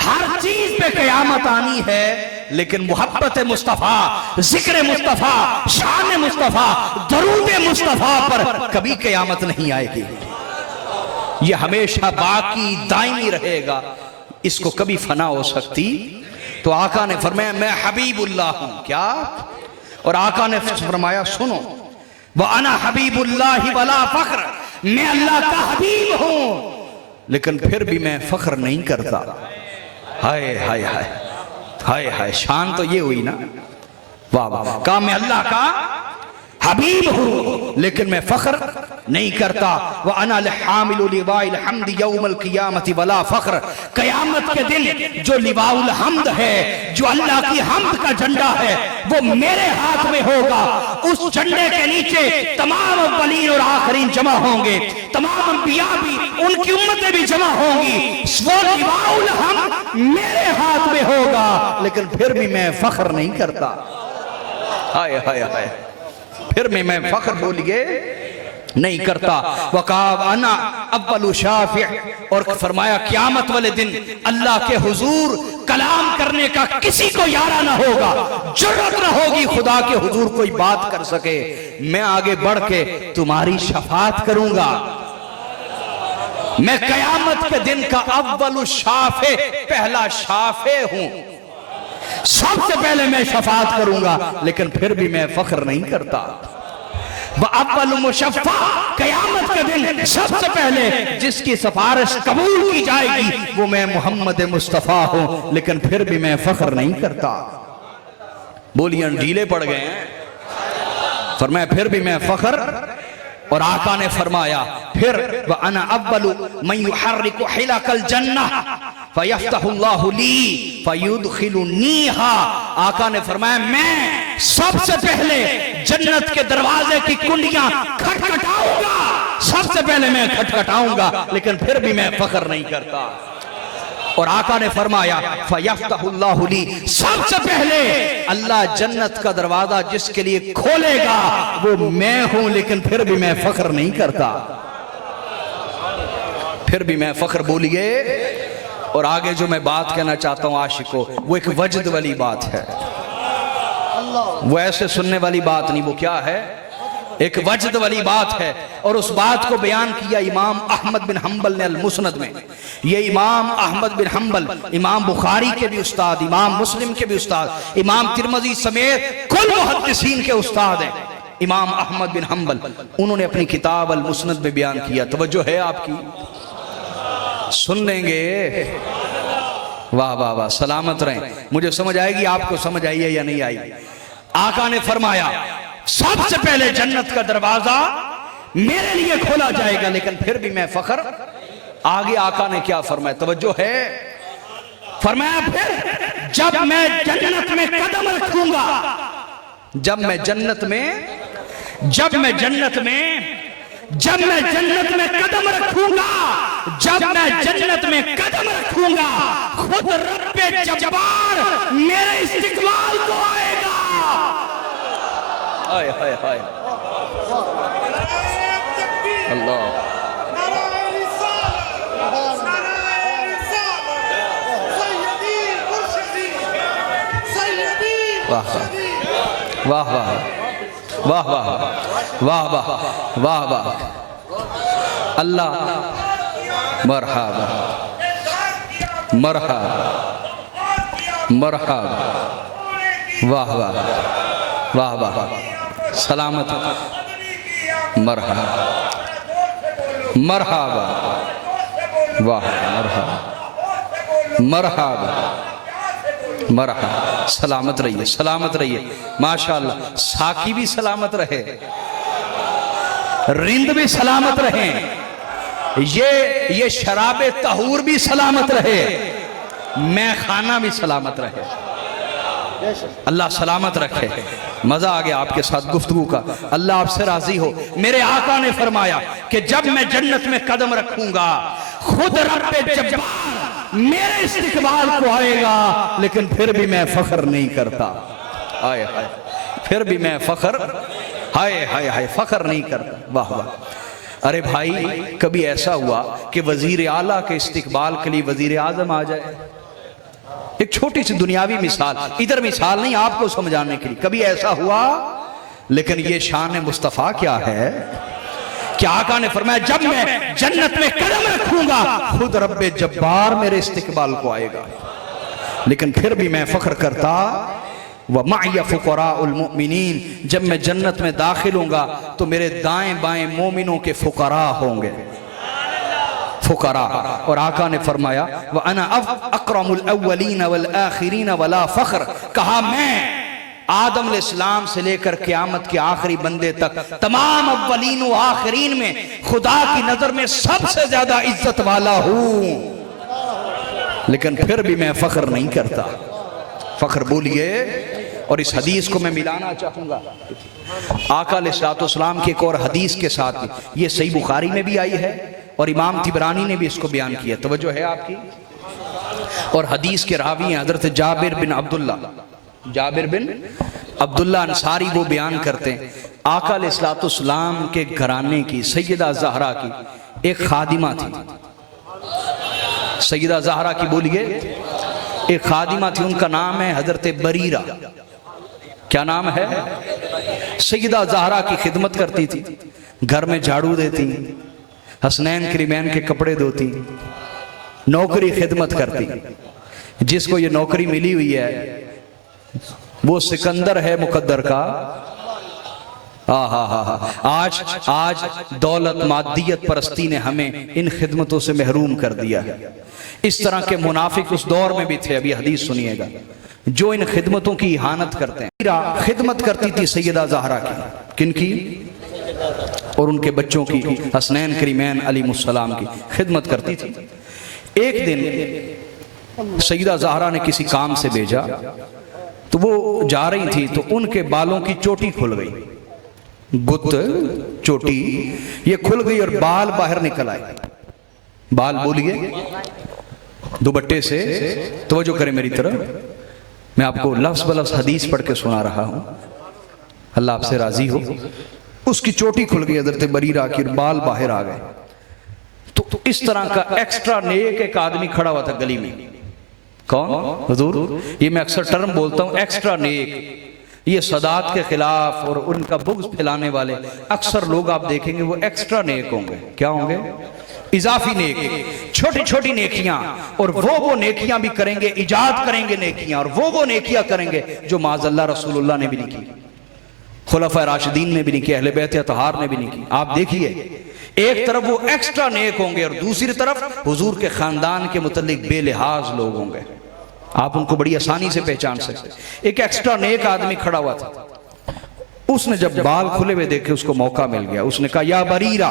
हर चीज पे कयामत आनी है, लेकिन मोहब्बत मुस्तफा, जिक्र मुस्तफा, शान मुस्तफा, दरूद मुस्तफा पर कभी कयामत नहीं आएगी। यह हमेशा बाकी दायमी रहेगा, इसको कभी फना हो सकती। तो आका ने फरमाया मैं हबीबुल्लाह हूं। क्या? और आका ने फरमाया सुनो, वह अना हबीबुल्लाह वला फख्र, मैं अल्लाह का हबीब हूं, लेकिन फिर भी मैं फख्र नहीं करता। हाय हाय हाय हाय हाय, शान तो ये हुई ना, वाह वाह। कहा मैं अल्लाह का हबीब हूं लेकिन मैं फख्र नहीं करता। वह अना हामिलु लिवाइल हम्द यौमल क़ियामति वला फख्र, कयामत के दिन जो लिवाउल हम्द है, जो अल्लाह की हम्द का झंडा है, वो मेरे हाथ में होगा। उस झंडे के नीचे तमाम अव्वलीन और आखिरीन जमा होंगे, तमाम अंबिया भी, उनकी उम्मतें भी जमा होंगी। वो लिवाउल हम्द मेरे हाथ में होगा, लेकिन फिर भी मैं फख्र नहीं करता। हाय हाय हाय, फिर मैं फख्र बोलिए नहीं करता। वकाब अना अव्वलु शाफि, और फरमाया क़यामत वाले दिन अल्लाह के हुजूर कलाम करने का किसी को यारा ना होगा, जुर्रत ना होगी खुदा के हुजूर कोई बात कर सके। मैं आगे बढ़ के तुम्हारी शफात करूंगा। मैं क़यामत के दिन का अव्वलु शाफे, पहला शाफे हूं, सबसे पहले मैं शफात करूंगा, लेकिन फिर भी मैं फख्र नहीं करता। अव्वल मुशफ़्फ़ा, क़यामत के दिन सबसे पहले जिसकी सिफारिश कबूल की जाएगी वो मैं मोहम्मद मुस्तफ़ा हूं, लेकिन फिर भी मैं फख्र नहीं करता। बोलिए ढीले पड़ गए हैं। फरमाया फिर भी मैं फख्र, और आका ने फरमाया फिर व अना अव्वलु मन युहर्रिकु हिलकल जन्नह फयफ्तहुल्लाहु ली फयुदखिलुनीहा। आका ने फरमाया मैं सबसे पहले जन्नत के दरवाजे की कुंडियां खटखटाऊंगा, सबसे पहले मैं खटखटाऊंगा, लेकिन फिर भी मैं फख्र नहीं करता। और आका ने फरमाया फयफ्तहुल्लाहु ली, सबसे पहले अल्लाह जन्नत का दरवाजा जिसके लिए खोलेगा वो मैं हूं, लेकिन फिर भी मैं फख्र नहीं करता। फिर भी मैं फख्र, बोलिए। और आगे जो मैं बात कहना चाहता हूं आशिकों, वो एक वजद वाली बात है, वो ऐसे सुनने वाली बात नहीं, वो क्या है, एक वजद वाली बात है। और उस बात को बयान किया इमाम अहमद बिन हम्बल ने अल मुस्नद में। ये इमाम अहमद बिन हम्बल इमाम बुखारी के भी उस्ताद, इमाम मुस्लिम के भी उस्ताद, इमाम तिरमिज़ी समेत कुल मुहद्दिसीन के उस्ताद हैं। इमाम अहमद बिन हम्बल, उन्होंने अपनी किताब अल मुस्नद में बयान किया। तवज्जो है आपकी, सुन लेंगे। वाह वाह वाह, सलामत रहें। मुझे समझ आएगी, आपको समझ आई है या नहीं आई। आका ने फरमाया सबसे पहले जन्नत का दरवाजा मेरे लिए खोला जाएगा, लेकिन फिर भी मैं फख्र। आगे आका ने क्या फरमाया, तवज्जो है। फरमाया फिर जब मैं जन्नत में कदम रखूंगा, जब मैं जन्नत में कदम रखूंगा, जब मैं जन्नत में कदम रखूंगा, खुद रब्बे जब्बार मेरे इस्तिकबाल को आएगा। हाय हाय हाय, अल्लाह, वाह वाह वाह वाह वाह वाह वाह वाह, अल्लाह, मरहबा मरहबा मरहबा, वाह वाह वाह वाह, सलामत, मरहबा मरहबा, वाह मरहबा मरहबा मरहबा, सलामत रहिए, सलामत रहिए। माशाअल्लाह, साकी भी सलामत रहे, रिंद भी सलामत रहे, ये शराबे तहूर भी सलामत रहे, मैं खाना भी सलामत रहे। अल्लाह सलामत रखे। मजा आ गया आपके साथ गुफ्तगू का, अल्लाह आपसे राजी हो। मेरे आका ने फरमाया कि जब मैं जन्नत में कदम रखूंगा, खुद रब्बे जब्बार मेरे इस्तिकबाल को आएगा, लेकिन फिर भी मैं फख्र नहीं करता। हाय हाय, फिर भी मैं फख्र, हाय हाय हाय, फख्र नहीं करता। वाह वाह। अरे भाई, कभी ऐसा हुआ कि वजीर आला के इस्तिकबाल के लिए वजीर आजम आ जाए? एक छोटी सी दुनियावी मिसाल, इधर मिसाल नहीं, आपको समझाने के लिए, कभी ऐसा हुआ? लेकिन ये शान मुस्तफ़ा क्या है, क्या आका ने फरमाया जब मैं जन्नत में कदम रखूंगा, खुद रब्बे जब्बार मेरे इस्तिकबाल को आएगा, लेकिन फिर भी मैं फख्र करता। व माया फुकराउल मुमिनीन, जब मैं जन्नत में दाखिल होऊंगा तो मेरे दाएं बाएं मोमिनों के फुकरा होंगे, फुकरा। और आका ने फरमाया व अना अकरमुल अव्वलीन वल आखिरीन वला फख्र, कहा मैं आदम अलैहिस्सलाम से लेकर क़यामत के आखिरी बंदे तक तमाम अव्वलीन व आखिरीन में खुदा की नजर में सबसे ज्यादा इज्जत वाला हूं, लेकिन फिर भी मैं फख्र नहीं करता। फख्र बोलिए। और इस हदीस को मैं मिलाना चाहूंगा आका अलैहिस्सलाम की एक और हदीस के साथ। ये सही बुखारी में भी आई है और इमाम तिबरानी ने भी इसको बयान किया, तवज्जो है आपकी। और हदीस के रावी हैं हजरत जाबिर बिन अब्दुल्ला, जाबिर बिन अब्दुल्ला अंसारी, वो बयान करते हैं आका अलैहिस्सलाम के घराने की सैयदा ज़हरा की एक खादिमा थी। सैयदा ज़हरा की बोलिए, एक खादिमा थी, उनका नाम है हजरत बरीरा। क्या नाम है? सैयदा ज़हरा की खिदमत करती थी, घर में झाड़ू देती, हसनैन करीमैन के कपड़े धोती, नौकरी खिदमत करती। जिसको ये नौकरी मिली हुई है वो सिकंदर है मुकद्दर का। आज दौलत मादियत परस्ती ने हमें इन खिदमतों से महरूम कर दिया है। इस तरह के मुनाफिक उस दौर में भी थे। अभी हदीस सुनिएगा, जो इन खिदमतों की इहानत करते हैं। खिदमत करती थी सैयदा ज़हरा की, किनकी? और उनके बच्चों की, हसनैन करीमैन अलैहिमुस्सलाम की खिदमत करती थी। एक दिन सैयदा ज़हरा ने किसी काम से भेजा, तो वो जा रही थी तो उनके बालों की चोटी खुल गई। गुत्त चोटी ये खुल गई और बाल बाहर निकल आए। बाल बोलिए दुपट्टे से। तवज्जो करें मेरी तरफ, मैं आपको लफ्ज़ ब लफ्ज़ हदीस पढ़ के सुना रहा हूं, अल्लाह आपसे राजी हो। उसकी चोटी खुल गई हजरत बरीरा की, बाल बाहर आ गए। तो इस तरह का एक्स्ट्रा नेक एक आदमी खड़ा हुआ था गली में। कौन? हुजूर। ये मैं अक्सर टर्म बोलता हूं, एक्स्ट्रा नेक। ये सदात के खिलाफ और उनका बुग़्ज़ फैलाने वाले अक्सर लोग आप देखेंगे वो एक्स्ट्रा नेक होंगे। क्या होंगे? इजाफी नेक, छोटी छोटी नेकियां। और वो नेकियां भी करेंगे, इजाद करेंगे नेकियां, और वो नेकियां करेंगे जो माज़अल्लाह रसूलुल्लाह ने भी नहीं की, खुलफाए राशिदीन ने भी नहीं की, अहले बैत अतहार ने भी नहीं की। आप देखिए, एक तरफ वो एक्स्ट्रा नेक होंगे और दूसरी तरफ हुजूर के खानदान के मुतल्लिक बेलिहाज लोग होंगे। आप उनको बड़ी आसानी से पहचान सकते। एक एक्स्ट्रा नेक आदमी खड़ा हुआ था। उसने जब बाल खुले हुए देखे, उसको मौका मिल गया। उसने कहा, या बरीरा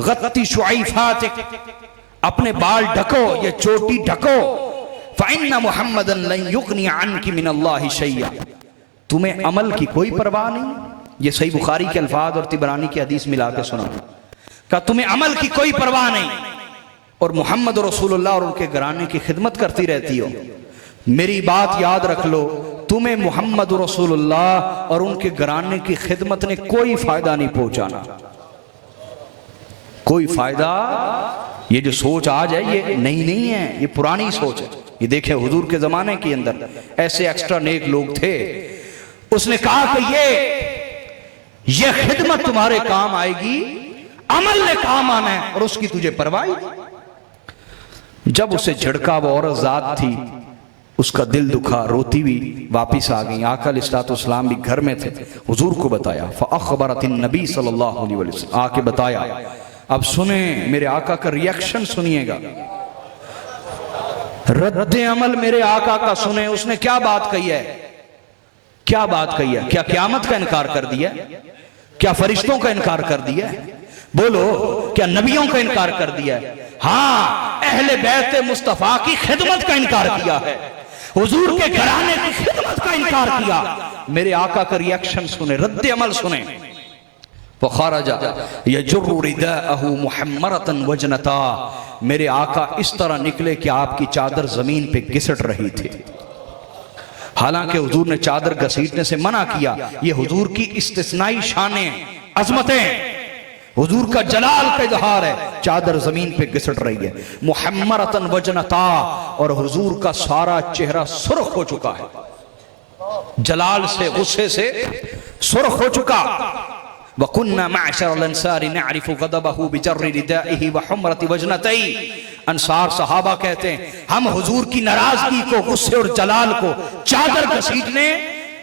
गत्ती शुआइफातिक, अपने बाल ढको, ये चोटी ढको। फ़इन्ना मुहम्मदन लन युग़नी अन्की मिनल्लाहि शैया, तुम्हें अमल की कोई परवाह नहीं। ये सही बुखारी के अल्फाज और तिबरानी की हदीस मिला के सुना। कहा तुम्हें अमल की कोई परवाह नहीं और मोहम्मद रसूलुल्लाह और उनके घराने की खिदमत करती रहती हो। मेरी बात याद रख लो, तुम्हें मोहम्मद रसूलुल्लाह और उनके घराने की खिदमत ने कोई फायदा नहीं पहुंचाना, कोई फायदा। ये जो सोच आज है ये नई नहीं है, ये पुरानी सोच है। ये देखें हुजूर के जमाने के अंदर ऐसे एक्स्ट्रा नेक लोग थे। उसने कहा कि ये खिदमत तुम्हारे काम आएगी, अमल ने काम आना है और उसकी तुझे परवाह। जब उसे झड़का, वो औरत जात थी, उसका दिल दुखा, रोती हुई वापिस आ गई। आका अलैहिस्सलाम भी घर में थे, हुजूर को बताया। फ़अख़बरतिन नबी सल्लल्लाहु अलैहि वसल्लम, आके बताया। अब सुने मेरे आका का रिएक्शन सुनिएगा, रद्द अमल मेरे आका का सुने। उसने क्या बात कही है? क्या बात कही है? क्या क़यामत का इनकार कर दिया? क्या फरिश्तों का इनकार कर दिया? बोलो, क्या नबियों का इनकार कर दिया? हाँ, अहले बैत मुस्तफा की खिदमत का इनकार किया है, हुजूर के घराने की खिदमत का इनकार किया। मेरे आका का रिएक्शन सुने, रद्द अमल सुने। फ़ख़रजा यजुर्रु रिदाअहु मुहम्मरतन वजनता, मेरे आका इस तरह निकले कि आपकी चादर जमीन पे घिसट रही थी। हालांकि हुजूर ने चादर घसीटने से मना किया। ये हुजूर की इस्तिस्नाई शाने, अजमतें, हुजूर का जलाल का इजहार है। चादर जमीन पे घिसट रही है। मुहम्मरतन वजनता, और हुजूर का सारा चेहरा सुर्ख हो चुका है, जलाल से, गुस्से से सुर्ख हो चुका। वकुन्ना मअशरल अंसारी नअरिफु गदबहु बिजर्रि रिदाइहि व हुमरति वजनतै, अंसार सहाबा कहते हैं हम हुजूर की नाराजगी को, गुस्से और जलाल को चादर घसीटने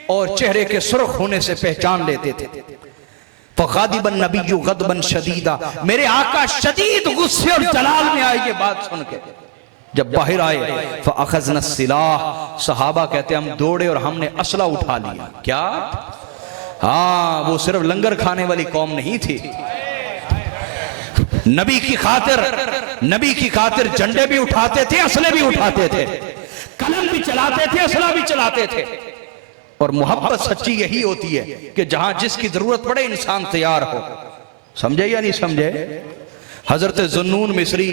और चेहरे के सुर्ख होने से पहचान लेते थे। फ़ग़ादिबन नबिय्यु गदबन शदीदा, मेरे आका शदीद गुस्से और जलाल में आए। ये बात सुन के जब बाहर आए, फ़अख़ज़ना सिलाह, सहाबा कहते हम दौड़े और हमने असला उठा लिया। क्या? हाँ, वो सिर्फ लंगर खाने वाली कौम नहीं थी। नबी की खातिर झंडे भी उठाते थे, असले भी उठाते थे, कलम भी चलाते थे, असला भी चलाते थे। और मोहब्बत सच्ची यही होती है कि जहां जिसकी जरूरत पड़े इंसान तैयार हो। समझे या नहीं समझे? हजरत ज़ुन्नून मिस्री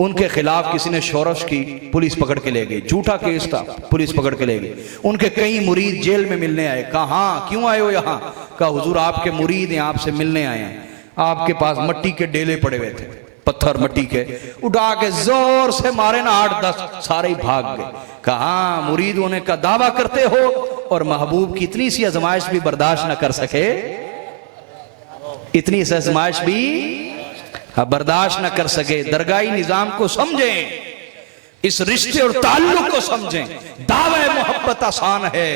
उनके खिलाफ किसी ने शोरश की, पुलिस पकड़ के ले गई, झूठा केस था, पुलिस पकड़ के ले गई। उनके कई मुरीद जेल में मिलने आए। कहा हाँ क्यों आए हो यहाँ? कहा हुजूर आपके मुरीद हैं, आपसे मिलने आए हैं। आपके पास मट्टी के डेले पड़े हुए थे, पत्थर मट्टी के, उठा के जोर से मारे ना 8-10, सारे ही भाग गए। कहा मुरीद होने का दावा करते हो और महबूब की इतनी सी आजमाइश भी बर्दाश्त न कर सके, इतनी सी आजमाइश भी बर्दाश्त न कर सके। दरगाही निजाम को समझें, इस रिश्ते और ताल्लुक को समझें। दावे मोहब्बत आसान है,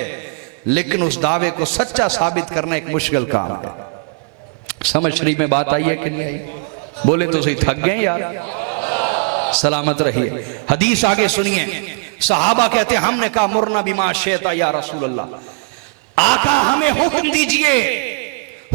लेकिन उस दावे को सच्चा साबित करना एक मुश्किल काम है। समझ शरीफ में बात आई है कि नहीं आई? बोले तो सही, थक गए यार। सलामत रहिए। हदीस आगे सुनिए। सहाबा कहते हमने कहा मुरना बिमा शेता या रसूल अल्लाह, आका हमें हुक्म दीजिए,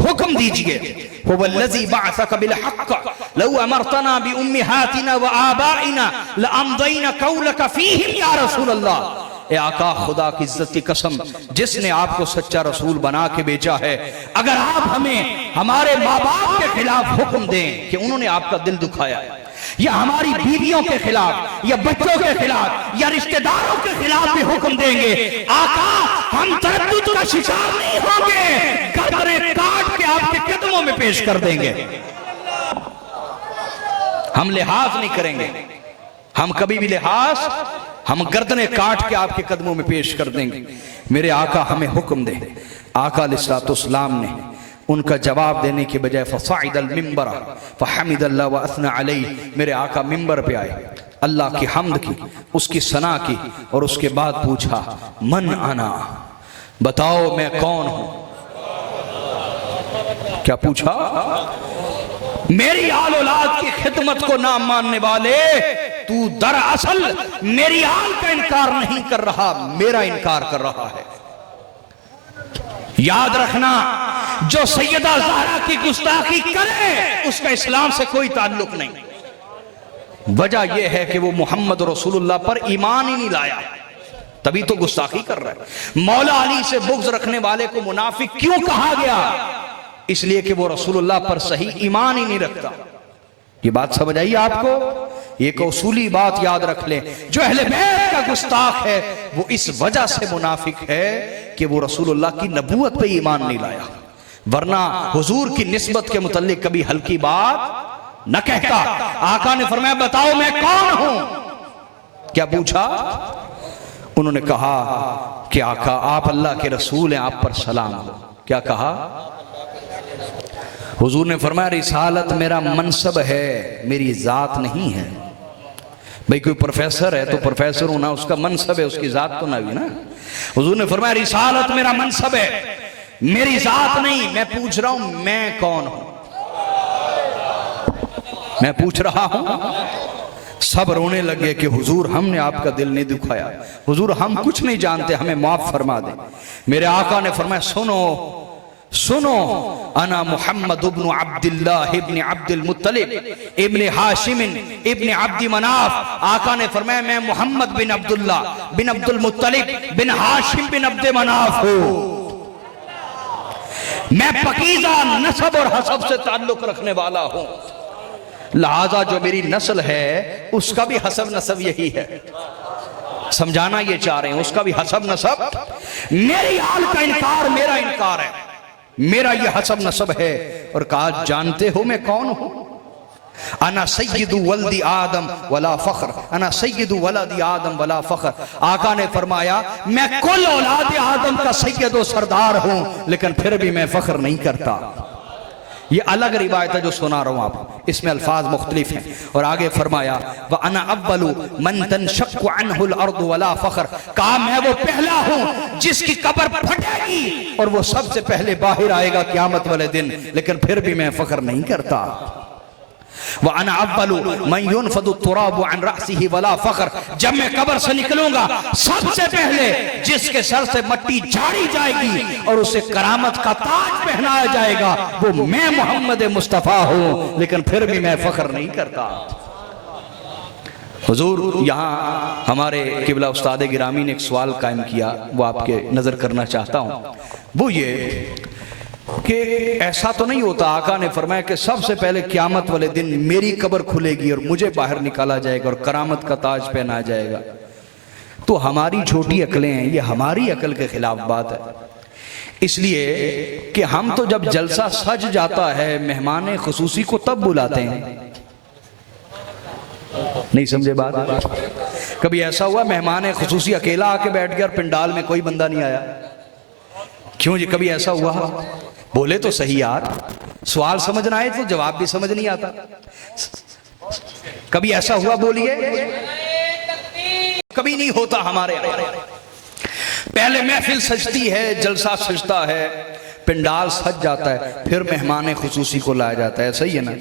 हुक्म दीजिए। हुवल्लज़ी बअसक बिल हक़्क़ लौ अमरतना बि उम्मिहातिना व आबाइना लअमदैना कौलक फीहिम या रसूल अल्लाह। ए आका खुदा की इज्जत की कसम, जिसने आपको सच्चा रसूल बना के भेजा है, अगर आप हमें हमारे माँ बाप के खिलाफ हुक्म दें कि उन्होंने आपका दिल दुखाया, या हमारी बीवियों के खिलाफ या बच्चों के खिलाफ या रिश्तेदारों के खिलाफ भी हुक्म देंगे, आका हम तरद्दुद का शिकार नहीं होंगे, गर्दनें काट के आपके कदमों में पेश कर देंगे। हम लिहाज नहीं करेंगे, हम कभी भी लिहाज, हम गर्दनें काट के आपके कदमों में पेश कर देंगे। मेरे आका हमें हुक्म दे। आका अलैहिस्सलाम ने उनका जवाब देने के बजाय फसाइदल मिंबर फहमिदल्लाह व असना अलैहि, मेरे आका मिंबर पे आए, अल्लाह की हम्द की, उसकी सना की, और उसके बाद पूछा मन आना, बताओ मैं कौन हूं। क्या पूछा? मेरी आल औलाद की खिदमत को ना मानने वाले, तू दरअसल मेरी आल का इनकार नहीं कर रहा, मेरा इनकार कर रहा है। याद रखना, जो सैयदा ज़हरा की गुस्ताखी करे उसका इस्लाम से कोई ताल्लुक नहीं। वजह यह है कि वो मोहम्मद रसूलुल्लाह पर ईमान ही नहीं लाया, तभी तो गुस्ताखी कर रहा है। मौला अली से बुग़्ज़ रखने वाले को मुनाफिक क्यों कहा गया? इसलिए कि वो रसूलुल्लाह पर सही ईमान ही नहीं रखता। ये बात समझ आई आपको? एक उसूली बात याद रख लें, जो अहले बैत का गुस्ताख है वो इस वजह से मुनाफिक है कि वो रसूलुल्लाह की नबूवत पे ईमान नहीं लाया, वरना हुजूर की निस्बत के मुताल्लिक कभी हल्की बात न कहता। आका ने फरमाया बताओ मैं कौन हूं। क्या पूछा? उन्होंने कहा कि आका आप अल्लाह के रसूल हैं, आप पर सलाम हो। क्या कहा? हुजूर ने फरमाया रिसालत मेरा मनसब है, मेरी जात नहीं है। भाई कोई प्रोफेसर है तो प्रोफेसर होना उसका मनसब है, उसकी जात तो ना भी ना। हुजूर ने फरमाया रिसालत मेरा मनसब है, मेरी जात नहीं। मैं पूछ रहा हूं मैं कौन हूं, मैं पूछ रहा हूं। सब रोने लगे कि हुजूर हमने आपका दिल नहीं दुखाया, हुजूर हम कुछ नहीं जानते, हमें माफ फरमा दे। मेरे आका ने फरमाया सुनो सुनो, अना मुहम्मद इब्न अब्दुल्लाह इब्न अब्दुल मुत्तलिब इब्न हाशिम इब्न अब्दी मनाफ। आका ने फरमाया मैं मोहम्मद बिन अब्दुल्लाह बिन अब्दुल मुत्तलिब बिन हाशिम बिन अब्दे मनाफ हूं। मैं पकीज़ा नसब और हसब से ताल्लुक रखने वाला हूं, लिहाजा जो मेरी नस्ल है उसका भी हसब नसब यही है। समझाना ये चाह रहे हैं, उसका भी हसब नसब, मेरी आल का इनकार मेरा इनकार है, मेरा ये हसब नसब है। और कहा जानते हो मैं कौन हूं? अना सय्यदु वल्दी आदम वला फख्र, अना सय्यदु वलदी आदम वला फख्र। आका ने फरमाया मैं कुल औलाद आदम का सय्यद और सरदार हूं, लेकिन फिर भी मैं फख्र नहीं करता। ये अलग रिवायत है जो सुना रहा हूं आप, इसमें अल्फाज मुख्तलिफ हैं। और आगे फरमाया व अना अव्वलु मन तनशक्कु अन्हुल अर्दु वला फख्र, कहा मैं वो पहला हूं जिसकी कब्र फटेगी और वो सबसे पहले बाहर आएगा क़यामत वाले दिन, लेकिन फिर भी मैं फख्र नहीं करता। व अना अव्वलु मन युनफदु तुराबु अन रअसिही वला फख्र, जब मैं कब्र से निकलूंगा सबसे पहले जिसके सर से मट्टी झाड़ी जाएगी और उसे करामत का ताज पहनाया जाएगा वो मैं मोहम्मद मुस्तफा हूं, लेकिन फिर भी मैं फख्र नहीं करता। हुजूर यहाँ हमारे किबला उस्ताद गिरामी ने एक सवाल कायम किया, वो आपके नजर करना चाहता हूं। वो ये कि ऐसा तो नहीं होता। आका ने फरमाया कि सबसे पहले क़यामत वाले दिन मेरी कब्र खुलेगी और मुझे बाहर निकाला जाएगा और करामत का ताज पहना जाएगा। तो हमारी छोटी अकलें हैं, ये हमारी अकल के खिलाफ बात है। इसलिए कि हम तो जब जलसा सज जाता है मेहमान खुसूसी को तब बुलाते हैं। नहीं समझे बात? कभी ऐसा हुआ मेहमान खुसूसी अकेला आके बैठ गया और पिंडाल में कोई बंदा नहीं आया? क्यों जी, कभी ऐसा हुआ? बोले तो सही यार, सवाल समझना है तो जवाब भी समझ नहीं आता। कभी ऐसा हुआ? बोलिए। कभी नहीं होता हमारे यहाँ। पहले महफिल सजती है, जलसा सजता है, पिंडाल सज जाता है, फिर मेहमान खुसूसी को लाया जाता है। सही है ना?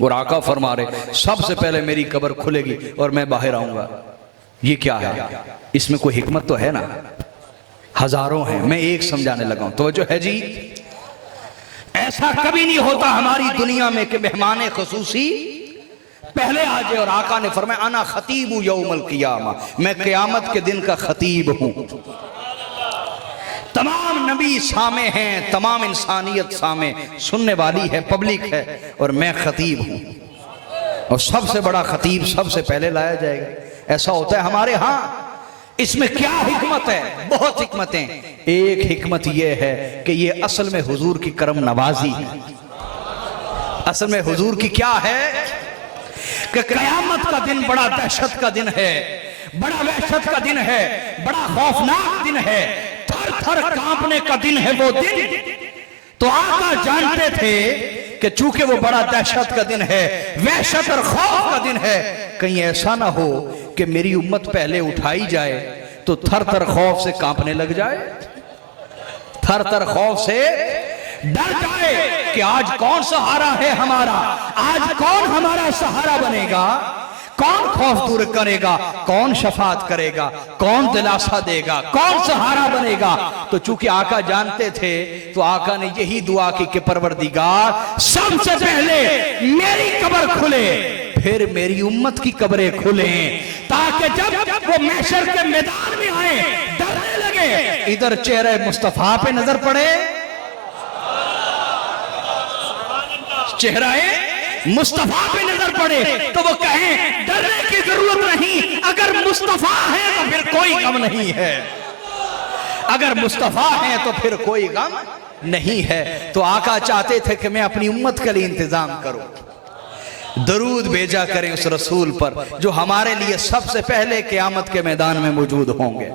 और आका फरमा रहे सबसे पहले मेरी कब्र खुलेगी और मैं बाहर आऊंगा। ये क्या है? इसमें कोई हिकमत तो है ना? हजारों हैं, मैं एक समझाने लगा हूं। तो जो है जी, ऐसा कभी नहीं होता हमारी दुनिया में कि मेहमान खुसूसी पहले आ जाए। और आका ने फरमाया अना खतीबु यौमल क़ियामा, मैं क़यामत के दिन का खतीब हूं। तमाम नबी सामे हैं, तमाम इंसानियत सामे सुनने वाली है, पब्लिक है, और मैं खतीब हूं। और सबसे बड़ा खतीब सबसे पहले लाया जाएगा। ऐसा होता है हमारे यहाँ। इसमें क्या हिकमत है? बहुत हिकमतें। एक हिकमत यह है कि ये असल में हुजूर की करम नवाजी है। असल में हुजूर की क्या है कि क़यामत का दिन बड़ा दहशत का दिन है, बड़ा वहशत का दिन है, बड़ा खौफनाक दिन है, थर थर कांपने का दिन है वो दिन। तो आका जानते थे कि चूंकि वो बड़ा दहशत का दिन है, वहशत और खौफ का दिन है, कहीं ऐसा ना हो कि मेरी उम्मत पहले उठाई जाए तो थर थर खौफ से कांपने लग जाए, थर थर खौफ से डर जाए कि आज कौन सहारा है हमारा, आज कौन हमारा सहारा बनेगा, कौन खौफ दूर करेगा, कौन शफात करेगा, कौन दिलासा देगा, कौन सहारा बनेगा। तो चूंकि आका जानते थे तो आका ने यही दुआ की कि परवरदिगार सबसे पहले मेरी कब्र खुले, फिर मेरी उम्मत की कब्रें खुले, ताकि जब वो महशर के मैदान में आए डरने लगे, इधर चेहरे मुस्तफा पे नजर पड़े, चेहरे मुस्तफा पे नजर पड़े, तो वो कहें डरने की जरूरत नहीं, अगर मुस्तफा है तो फिर कोई गम नहीं है, अगर मुस्तफा है तो फिर कोई गम नहीं है। तो आका चाहते थे कि मैं अपनी उम्मत के लिए इंतजाम करूं, दरूद भेजा करें उस रसूल पर जो हमारे लिए सबसे पहले क़यामत के मैदान में मौजूद होंगे,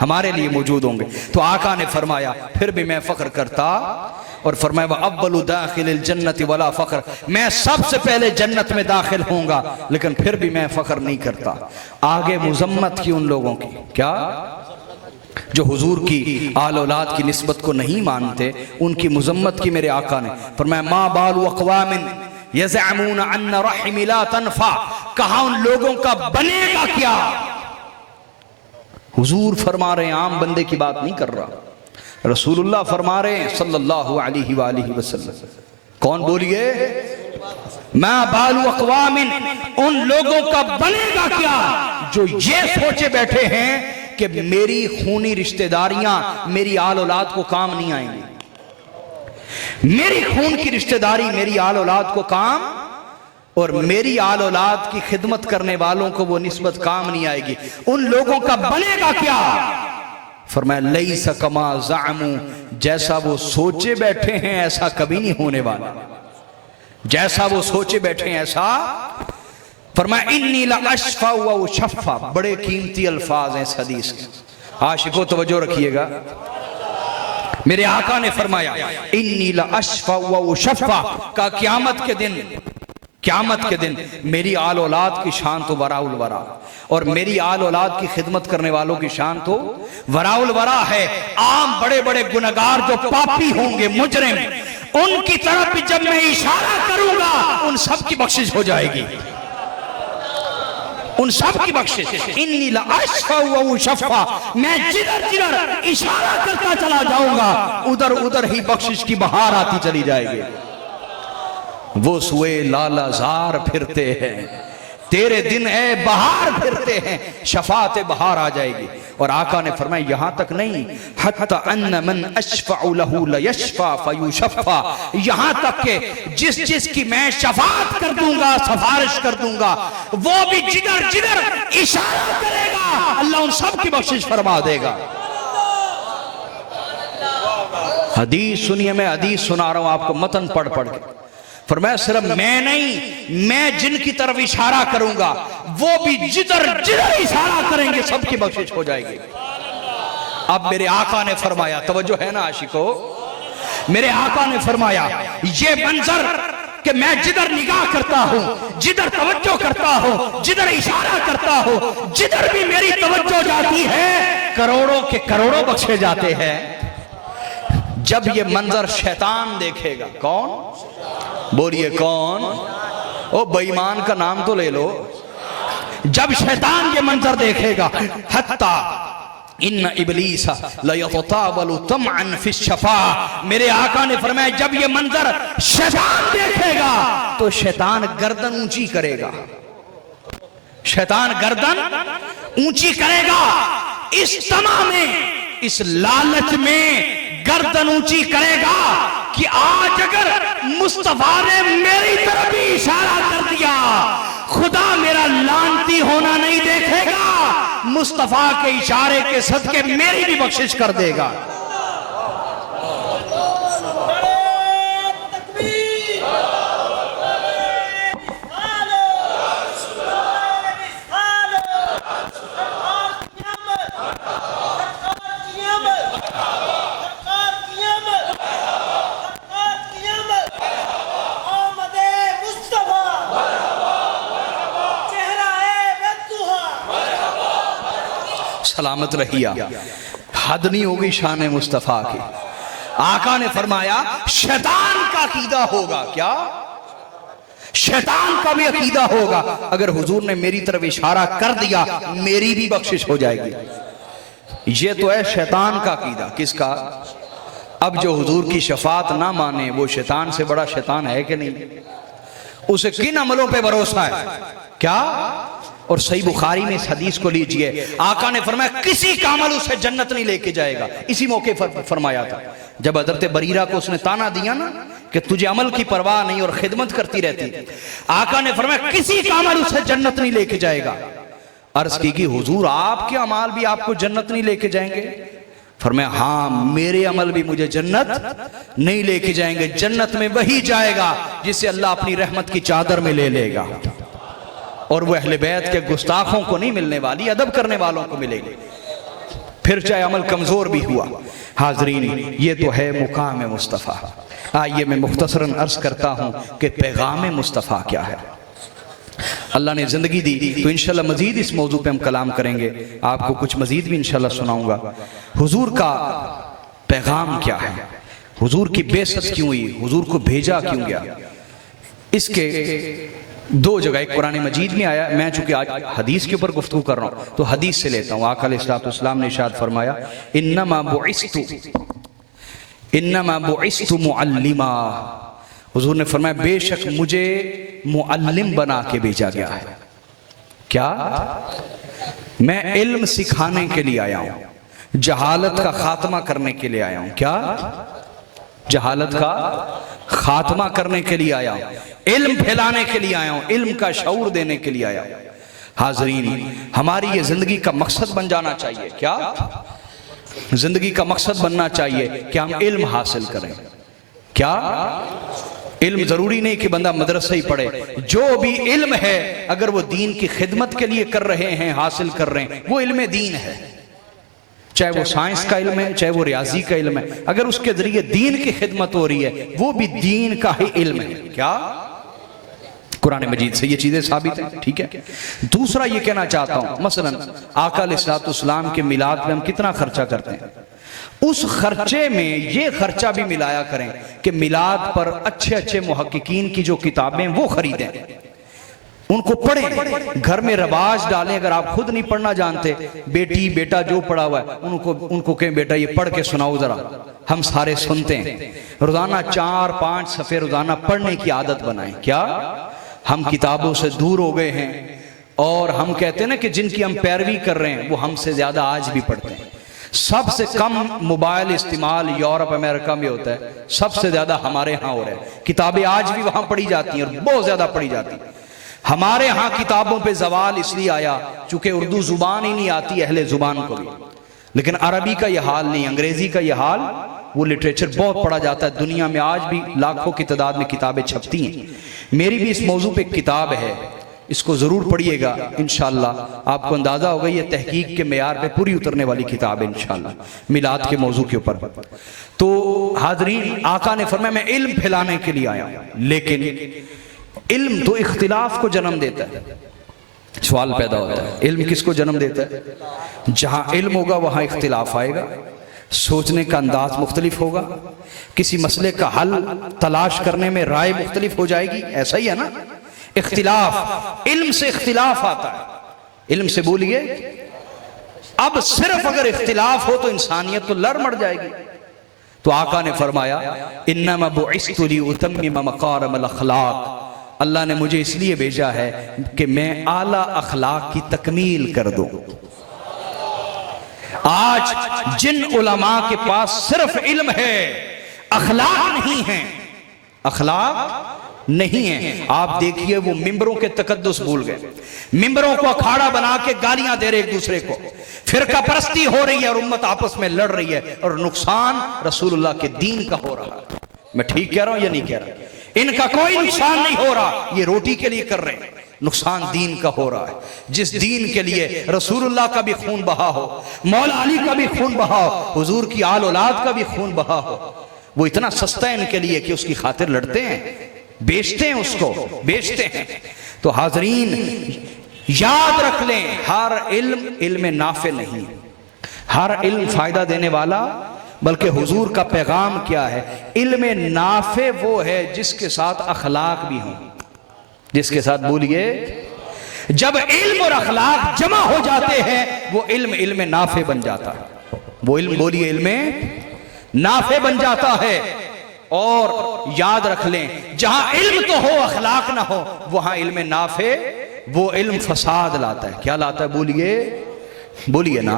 हमारे लिए मौजूद होंगे। तो आका ने फरमाया फिर भी मैं फख्र करता, और फरमाया व अव्वलु दाखिलिल जन्नति वला फख्र, मैं सबसे पहले जन्नत में दाखिल होऊंगा, लेकिन फिर भी मैं फख्र नहीं करता। आगे मुजम्मत की उन लोगों की, क्या जो हुजूर की आल औलाद की निस्बत को नहीं मानते, उनकी मुजम्मत की मेरे आका ने फरमाया मा बालु अक़वामिन यज़अमून अन्न रहमी ला तनफ़ा, कहा उन लोगों का बनेगा क्या। हुजूर फरमा रहे हैं, आम बंदे की बात नहीं कर रहा, रसूलुल्लाह फरमा रहे हैं सल्लल्लाहु अलैहि वसल्लम। कौन? बोलिए। मा बालु अक़वामिन, उन लोगों का बनेगा क्या जो ये सोचे बैठे हैं कि मेरी खूनी रिश्तेदारियां मेरी आल औलाद को काम नहीं आएंगी, मेरी खून की रिश्तेदारी मेरी आल औलाद को काम, और मेरी आल औलाद की खिदमत करने वालों को वो निस्बत काम नहीं आएगी। उन लोगों का बनेगा क्या? फरमाया लैसा कमा ज़अमू, जैसा वो सोचे बैठे हैं ऐसा कभी नहीं होने वाला, जैसा वो सोचे बैठे हैं ऐसा। फरमाया इन्नी ला अशफा व उशफ़ा, बड़े कीमती अल्फाज हैं इस हदीस के, आशिको तवज्जो रखिएगा। मेरे आका ने फरमाया इन्नी ला अशफा व उशफ़ा, का क़यामत के दिन मेरी आल औलाद की शान तो वराउल वरा, और मेरी आल औलाद की खिदमत करने वालों की शान तो वराउल वरा है। आम बड़े बड़े गुनहगार जो पापी होंगे, मुजरिम, उनकी तरफ भी जब मैं इशारा करूंगा उन सब की बख्शिश हो जाएगी, उन सब की बख्शिश। इन्नी ला अशफ़ा व उशफ़ा, मैं जिधर जिधर इशारा करता चला जाऊंगा उधर उधर ही बख्शिश की बहार आती चली जाएगी। वो सुए लालाजार फिरते हैं, तेरे दिन ए बहार फिरते हैं, शफात बहार आ जाएगी। और आका ने फरमाया यहां तक नहीं, हत्ता अन्न मन अशफअ लहू लयशफा फयुशफा, यहां तक के जिस की मैं शफात कर दूंगा, सिफारिश कर दूंगा, वो भी जिधर जिधर इशारा करेगा अल्लाह उन सब की बख्शिश फरमा देगा। हदीस सुनिए, मैं हदीस सुना रहा हूं आपको मतन पढ़ पढ़ के। फरमाया सिर्फ मैं नहीं, मैं जिनकी तरफ इशारा करूंगा वो भी जिधर जिधर इशारा करेंगे सबकी बख्शिश हो जाएगी। अब मेरे आका ने फरमाया, तवज्जो है ना आशिको, मेरे आका ने फरमाया ये मंजर कि मैं जिधर निगाह करता हूं, जिधर तवज्जो करता हूं, जिधर इशारा करता हूं, जिधर भी मेरी तवज्जो जाती है करोड़ों के करोड़ों बख्शे जाते हैं। जब ये मंजर शैतान देखेगा, कौन बोलिए कौन, ओ बेईमान का नाम तो ले लो, जब शैतान ये मंजर देखेगा, हत्ता इन्न इब्लीस लयततावलु तमअन फी शफा, मेरे आका ने फरमाया जब ये मंजर शैतान देखेगा तो शैतान गर्दन ऊंची करेगा, शैतान गर्दन ऊंची करेगा, इस तमा में, इस लालच में गर्दन ऊंची करेगा कि आज अगर मुस्तफा ने मेरी तरफ भी इशारा कर दिया, खुदा मेरा लानती होना नहीं देखेगा, मुस्तफा के इशारे के सदके मेरी भी बख्शिश कर देगा। सलामत रहिया, हद नहीं होगी शान मुस्तफा की। आका ने फरमाया शैतान का अकीदा होगा, क्या शैतान का भी अकीदा होगा, अगर हुजूर ने मेरी तरफ इशारा कर दिया मेरी भी बख्शिश हो जाएगी। ये तो है शैतान का अकीदा। किसका? अब जो हुजूर की शफात ना माने वो शैतान से बड़ा शैतान है कि नहीं? उसे किन अमलों पे भरोसा है? क्या? और सही बुखारी में इस हदीस को लीजिए, आका ने फरमाया किसी का अमल उसे जन्नत नहीं लेके जाएगा। इसी मौके पर फरमाया था जब हजरत बरीरा को उसने ताना दिया ना कि तुझे अमल की परवाह नहीं और खिदमत करती रहती, आका ने फरमाया किसी का अमल उसे जन्नत नहीं लेके जाएगा। अर्ज की कि हुजूर आपके अमाल भी आपको जन्नत नहीं लेके जाएंगे? फरमाया हाँ, मेरे अमल भी मुझे जन्नत नहीं लेके जाएंगे। जन्नत में वही जाएगा जिसे अल्लाह अपनी रहमत की चादर में ले लेगा, और वो अहले बैत के गुस्ताखों को नहीं मिलने वाली, अदब करने वालों को मिलेगी, फिर चाहे अमल कमजोर भी हुआ। हाजरीन, ये तो है मुकाम मुस्तफ़ा। आइए मैं मुख्तसरन अर्ज करता हूं कि पैगाम मुस्तफ़ा क्या है। अल्लाह ने जिंदगी दी तो इंशाल्लाह मजीद इस मौजू पे हम कलाम करेंगे, आपको कुछ मजीद भी इंशाल्लाह सुनाऊंगा। हुजूर का पैगाम क्या है, हुजूर की बेइज्जत क्यों हुई, हुजूर को भेजा क्यों गया, इसके दो जगह, एक कुरान मजीद में आया, मैं चूंकि आज हदीस के ऊपर गुफ्तगू कर रहा हूं तो हदीस से लेता हूं। आका अलैहिस्सलाम ने इरशाद फरमाया इन्नमा बुइस्तु मुअल्लिमा, हुजूर ने फरमाया बेशक मुझे मुअल्लिम बना के भेजा गया है। क्या? मैं इल्म सिखाने के लिए आया हूं, जहालत का खात्मा करने के लिए आया हूं। क्या? जहालत का खात्मा करने के लिए आया हूं, इल्म फैलाने के लिए आया हूं, इल्म का शऊर देने के लिए आया हूं। हाजरीन, हमारी ये जिंदगी का मकसद बन जाना चाहिए। क्या? जिंदगी का मकसद बनना चाहिए कि हम इल्म हासिल करें। क्या? इल्म जरूरी नहीं कि बंदा मदरसे ही पढ़े, जो भी इल्म है अगर वो दीन की खिदमत के लिए कर रहे हैं, हासिल कर रहे हैं, वो इल्म दीन है। चाहे वो साइंस का इल्म है, चाहे वो रियाजी का इल्म है, अगर उसके जरिए दीन की खिदमत हो रही है वो भी दीन का ही इल्म है। क्या? कुरान मजीद से ये चीजें साबित हैं। ठीक है। दूसरा ये कहना चाहता हूं, मसलन आका अलैहिस्सलाम के मिलाद में हम कितना खर्चा करते हैं, उस खर्चे में ये खर्चा भी मिलाया करें कि मिलाद पर अच्छे अच्छे मुहक्किकीन की जो किताबें वो खरीदें, उनको पढ़ें, घर में रवाज डालें। अगर आप खुद नहीं पढ़ना जानते, बेटी बेटा जो पढ़ा हुआ है उनको कहें बेटा ये पढ़ के सुनाओ जरा, हम सारे सुनते हैं। रोजाना 4-5 सफ़े रोजाना पढ़ने की आदत बनाएं। क्या? हम किताबों से दूर हो गए हैं, और हम कहते हैं ना कि जिनकी हम पैरवी कर रहे हैं वो हमसे ज्यादा आज भी पढ़ते हैं। सबसे कम मोबाइल इस्तेमाल यूरोप अमेरिका में होता है, सबसे ज्यादा हमारे यहाँ हो रहा है। किताबें आज भी वहां पढ़ी जाती हैं और बहुत ज्यादा पढ़ी जाती हैं। हमारे यहाँ किताबों पे जवाल इसलिए आया चूंकि उर्दू जुबान ही नहीं आती अहले जुबान को भी, लेकिन अरबी का यह हाल नहीं, अंग्रेजी का यह हाल। वो लिटरेचर बहुत पढ़ा जाता है दुनिया में, आज भी लाखों की तादाद में किताबें छपती हैं। मेरी भी इस मौजू पे एक किताब है, इसको जरूर पढ़िएगा इंशाअल्लाह। आपको अंदाजा होगा ये तहकीक के मेयार पे पूरी उतरने वाली किताब है इंशाअल्लाह, मिलाद के मौजू के ऊपर। तो हाजरीन, आका ने फरमाया मैं इल्म फैलाने के लिए आया, लेकिन इल्म तो इख्तिलाफ को जन्म देता है। सवाल पैदा होता है, इल्म किसको जन्म देता है? जहां इल्म होगा वहां इख्तिलाफ आएगा, सोचने का अंदाज मुख्तलिफ होगा, किसी मसले का हल तलाश करने में राय मुख्तलिफ हो जाएगी। ऐसा ही है ना, इख्तिलाफ, इल्म से इख्तिलाफ आता है। इल्म से बोलिए, अब सिर्फ अगर इख्तिलाफ हो तो इंसानियत तो लड़ मर जाएगी। तो आका ने फरमाया इन्नमा बुइस्तु लिउतम्मिम मकारिमल अखलाक, अल्लाह ने मुझे इसलिए भेजा है कि मैं आला अखलाक की तकमील कर दूं। आज जिन उलमा के पास सिर्फ इल्म है, अखलाक नहीं है, अखलाक नहीं है, आप देखिए वो मिंबरों के तकद्दुस भूल गए, मिंबरों को अखाड़ा बना के गालियां दे रहे एक दूसरे को, फिरका परस्ती हो रही है और उम्मत आपस में लड़ रही है, और नुकसान रसूलुल्लाह के दीन का हो रहा है। मैं ठीक कह रहा हूं या नहीं कह रहा? इनका कोई नुकसान नहीं हो रहा, ये रोटी के लिए कर रहे हैं, नुकसान दीन का हो रहा है। जिस दीन के लिए रसूलुल्लाह का भी खून बहा हो, मौला अली का भी खून बहा हो, हुजूर की आल औलाद का भी खून बहा हो, वो इतना सस्ता है इनके लिए कि उसकी खातिर लड़ते हैं, बेचते हैं, उसको बेचते हैं। तो हाजरीन याद रख लें, हर इल्म इल्म नाफे नहीं, हर इल्म फायदा देने वाला, बल्कि हुजूर का पैगाम क्या है? इल्म नाफे वो है जिसके साथ अखलाक भी हो, जिसके साथ बोलिए, जब इल्म और अखलाक जमा हो जाते हैं वो इल्म इल्म नाफे बन जाता है। वो इल्म बोलिए इल्म नाफे बन जाता है। और याद रख लें, जहां इल्म तो हो अखलाक ना हो, वहां इल्म नाफे, वो इल्म फसाद लाता है। क्या लाता है? बोलिए, बोलिए ना।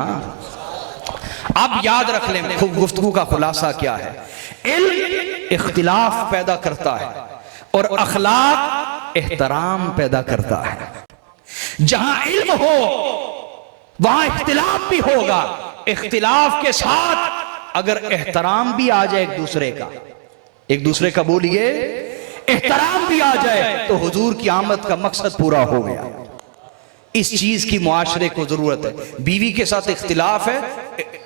अब याद रख लें, गुफ्तगू का खुलासा क्या है? इल्म इख्तिलाफ पैदा करता है और अखलाक एहतराम पैदा करता है। जहां इल्म हो वहां इख्तिलाफ भी होगा, इख्तिलाफ के साथ अगर एहतराम भी आ जाए एक दूसरे का बोलिए एहतराम भी आ जाए, तो हुजूर की आमद का मकसद पूरा हो गया। इस चीज की मुआशरे को जरूरत है। बीवी के साथ इख्तिलाफ है,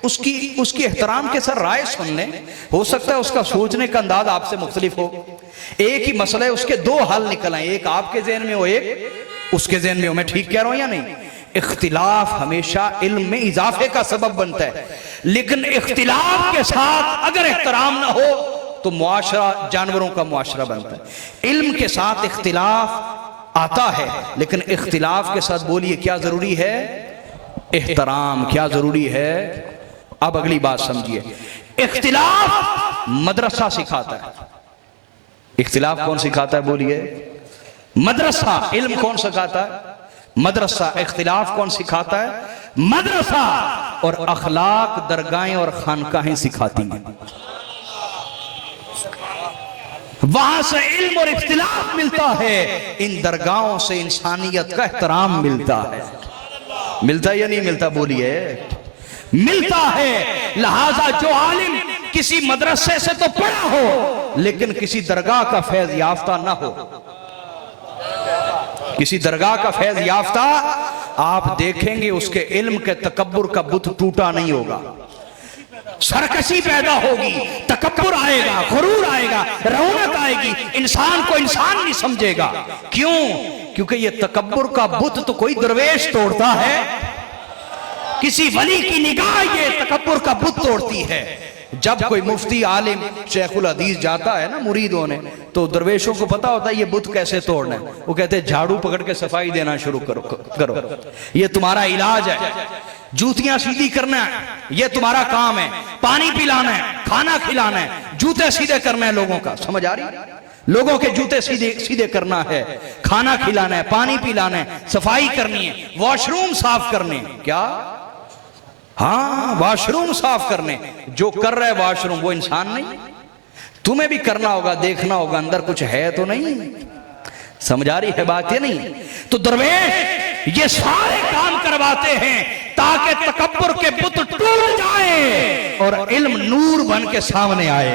उसकी एहतराम के साथ राय सुन लें, हो सकता है उसका सोचने का अंदाज आपसे मुख्तलिफ हो, एक ही मसला है उसके दो हल निकल आए, एक आपके ज़हन में हो, एक उसके ज़हन में हो। मैं ठीक कह रहा हूं या नहीं? इख्तिलाफ हमेशा इल्म में इजाफे का सबब बनता है, लेकिन इख्तिलाफ के साथ अगर एहतराम ना हो तो मुआशरा जानवरों का मुआशरा बनता है। इल्म के साथ इख्तिलाफ आता है, लेकिन इख्तिलाफ के साथ बोलिए क्या जरूरी है? एहतराम। क्या जरूरी है? अब अगली बात समझिए, इख्तिलाफ मदरसा सिखाता है। इख्तिलाफ कौन सिखाता है? बोलिए, मदरसा। इल्म कौन सिखाता है? मदरसा। इख्तिलाफ कौन सिखाता है? मदरसा। और अखलाक दरगाहें और खानकाहें सिखाती हैं। वहां से इल्म और इख्तिलाफ मिलता है, इन दरगाहों से इंसानियत का एहतराम मिलता है। मिलता है या नहीं मिलता? बोलिए, मिलता है। लिहाजा जो आलिम किसी मदरसे से तो पढ़ा हो लेकिन किसी दरगाह का फैज याफ्ता ना हो, किसी दरगाह का फैज याफ्ता, आप देखेंगे उसके इल्म के तकब्बुर का बुत टूटा नहीं होगा। सरकशी पैदा होगी, तकब्बुर आएगा, गुरूर आएगा, रौनक आएगी, इंसान को इंसान नहीं समझेगा। क्यों? क्योंकि ये तकब्बुर का बुत तो कोई दरवेश तोड़ता है, किसी वली की निगाह ये तकब्बुर का बुत तोड़ती है। जब कोई मुफ्ती आलिम शेखुल हदीस जाता है ना मुरीद होने, तो दरवेशों को पता होता है ये बुत कैसे तोड़ना है। वो कहते हैं झाड़ू पकड़ के सफाई देना शुरू करो, ये तुम्हारा इलाज है। जूतियां सीधी करना है, ये तुम्हारा काम है। पानी पिलाना है, खाना खिलाना है, जूते सीधे करना है लोगों का। समझ आ रही? लोगों के जूते सीधे सीधे करना है, खाना खिलाना है, पानी पिलाना है, सफाई करनी है, वॉशरूम साफ करने। क्या? हाँ, वॉशरूम साफ करने। जो कर रहा है वॉशरूम वो इंसान नहीं? तुम्हें भी करना होगा, देखना होगा अंदर कुछ है तो नहीं। समझ आ रही है बात? ये नहीं तो दरवेश ये सारे काम करवाते हैं ताकि तकब्बुर के बुत टूट जाए और इल्म नूर बन के सामने आए,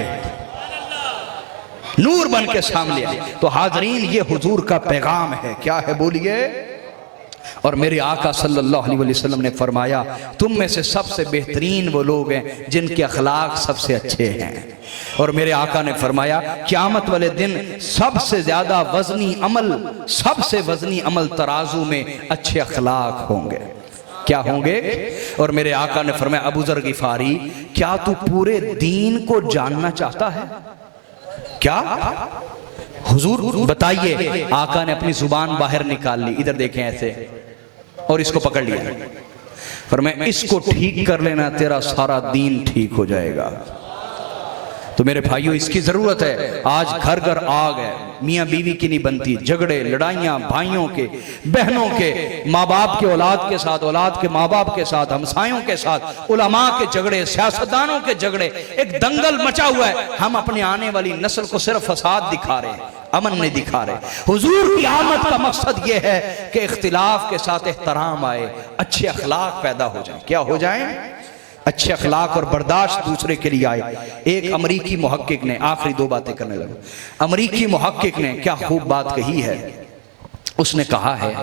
नूर बन के सामने आए। तो हाजरीन, ये हुजूर का पैगाम है। क्या है? बोलिए। और मेरे आका सल्लल्लाहु अलैहि वसल्लम ने फरमाया, तुम में से सबसे बेहतरीन वो लोग हैं जिनके अखलाक सबसे अच्छे हैं। और मेरे आका ने फरमाया, क़यामत वाले दिन सबसे ज्यादा वजनी अमल, सबसे वजनी अमल तराजू में अच्छे अखलाक होंगे। क्या होंगे? और मेरे आका ने फरमाया, अबू ज़र गिफारी, क्या तू पूरे दीन को जानना चाहता है? क्या हुजूर बताइए। आका ने अपनी जुबान बाहर निकाल ली, इधर देखें ऐसे, और इसको पकड़ लिया। फरमाया, इसको ठीक कर लेना, तेरा सारा दीन ठीक हो जाएगा। तो मेरे भाइयों, इसकी जरूरत है। आज घर घर आग है, मियाँ बीवी की नहीं बनती, झगड़े लड़ाइयाँ भाइयों के, बहनों के, माँ बाप के औलाद के साथ, औलाद के माँ बाप के साथ, हमसायों के साथ, उलमा के झगड़े, सियासतदानों के झगड़े, एक दंगल मचा हुआ है। हम अपने आने वाली नस्ल को सिर्फ फसाद दिखा रहे हैं, अमन नहीं दिखा रहे। हुजूर की आमद का मकसद यह है कि इख्तिलाफ के साथ एहतराम आए, अच्छे अखलाक पैदा हो जाए। क्या हो जाए? अच्छे अखलाक और बर्दाश्त दूसरे के लिए आए। एक अमरीकी मुहक्किक ने, आखिरी दो बातें करने लगा, अमरीकी मुहक्किक ने क्या खूब बात कही है। उसने कहा है,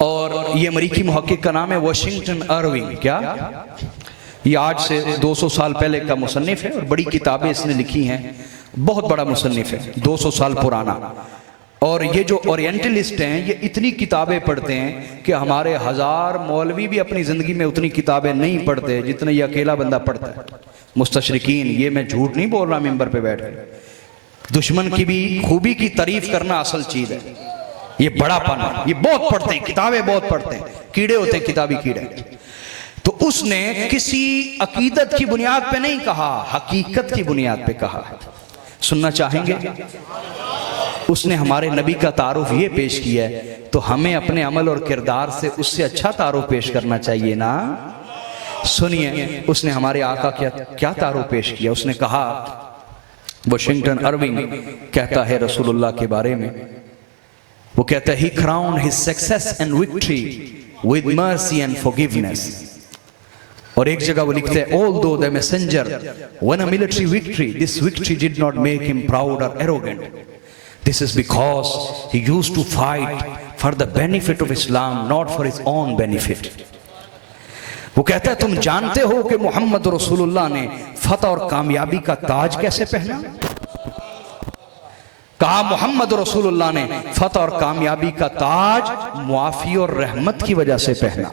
और ये अमरीकी मुहक्किक का नाम है वॉशिंगटन अर्विंग। क्या? ये आज से 200 साल पहले का मुसन्निफ है और बड़ी किताबें इसने लिखी हैं। बहुत बड़ा मुसन्निफ है, 200 साल पुराना। और ये जो ओरिएंटलिस्ट हैं, ये इतनी किताबें पढ़ते हैं कि हमारे 1000 मौलवी भी अपनी ज़िंदगी में उतनी किताबें नहीं पढ़ते जितने ये अकेला बंदा पढ़ता है। मुस्तशरिकीन, ये मैं झूठ नहीं बोल रहा मिंबर पे बैठ कर, दुश्मन की भी खूबी की तारीफ करना असल चीज़ है। ये बड़ापन है, ये बहुत पढ़ते हैं, किताबें बहुत पढ़ते हैं, कीड़े होते हैं, किताबी कीड़े। तो उसने किसी अकीदत की बुनियाद पे नहीं कहा, हकीकत की बुनियाद पे कहा है। सुनना चाहेंगे? उसने हमारे नबी का तारुफ ये पेश किया है, तो हमें अपने अमल और किरदार से उससे अच्छा तारुफ पेश करना चाहिए ना। सुनिए, उसने हमारे आका क्या तारुफ पेश किया। उसने कहा, वॉशिंगटन अर्विंग कहता है रसूलुल्लाह के बारे में, वो कहता है, he crowned his success and victory with mercy and forgiveness. और एक जगह वो लिखते हैं, although the messenger won a military victory, this victory did not make him proud or arrogant. This is because he used to fight for the benefit of Islam, not for his own benefit. वो कहता है, तुम जानते हो कि मोहम्मद रसूलुल्लाह ने फतह और कामयाबी का ताज कैसे पहना? कहा, मोहम्मद रसूलुल्लाह ने फतह और कामयाबी का ताज मुआफी और रहमत की वजह से पहना।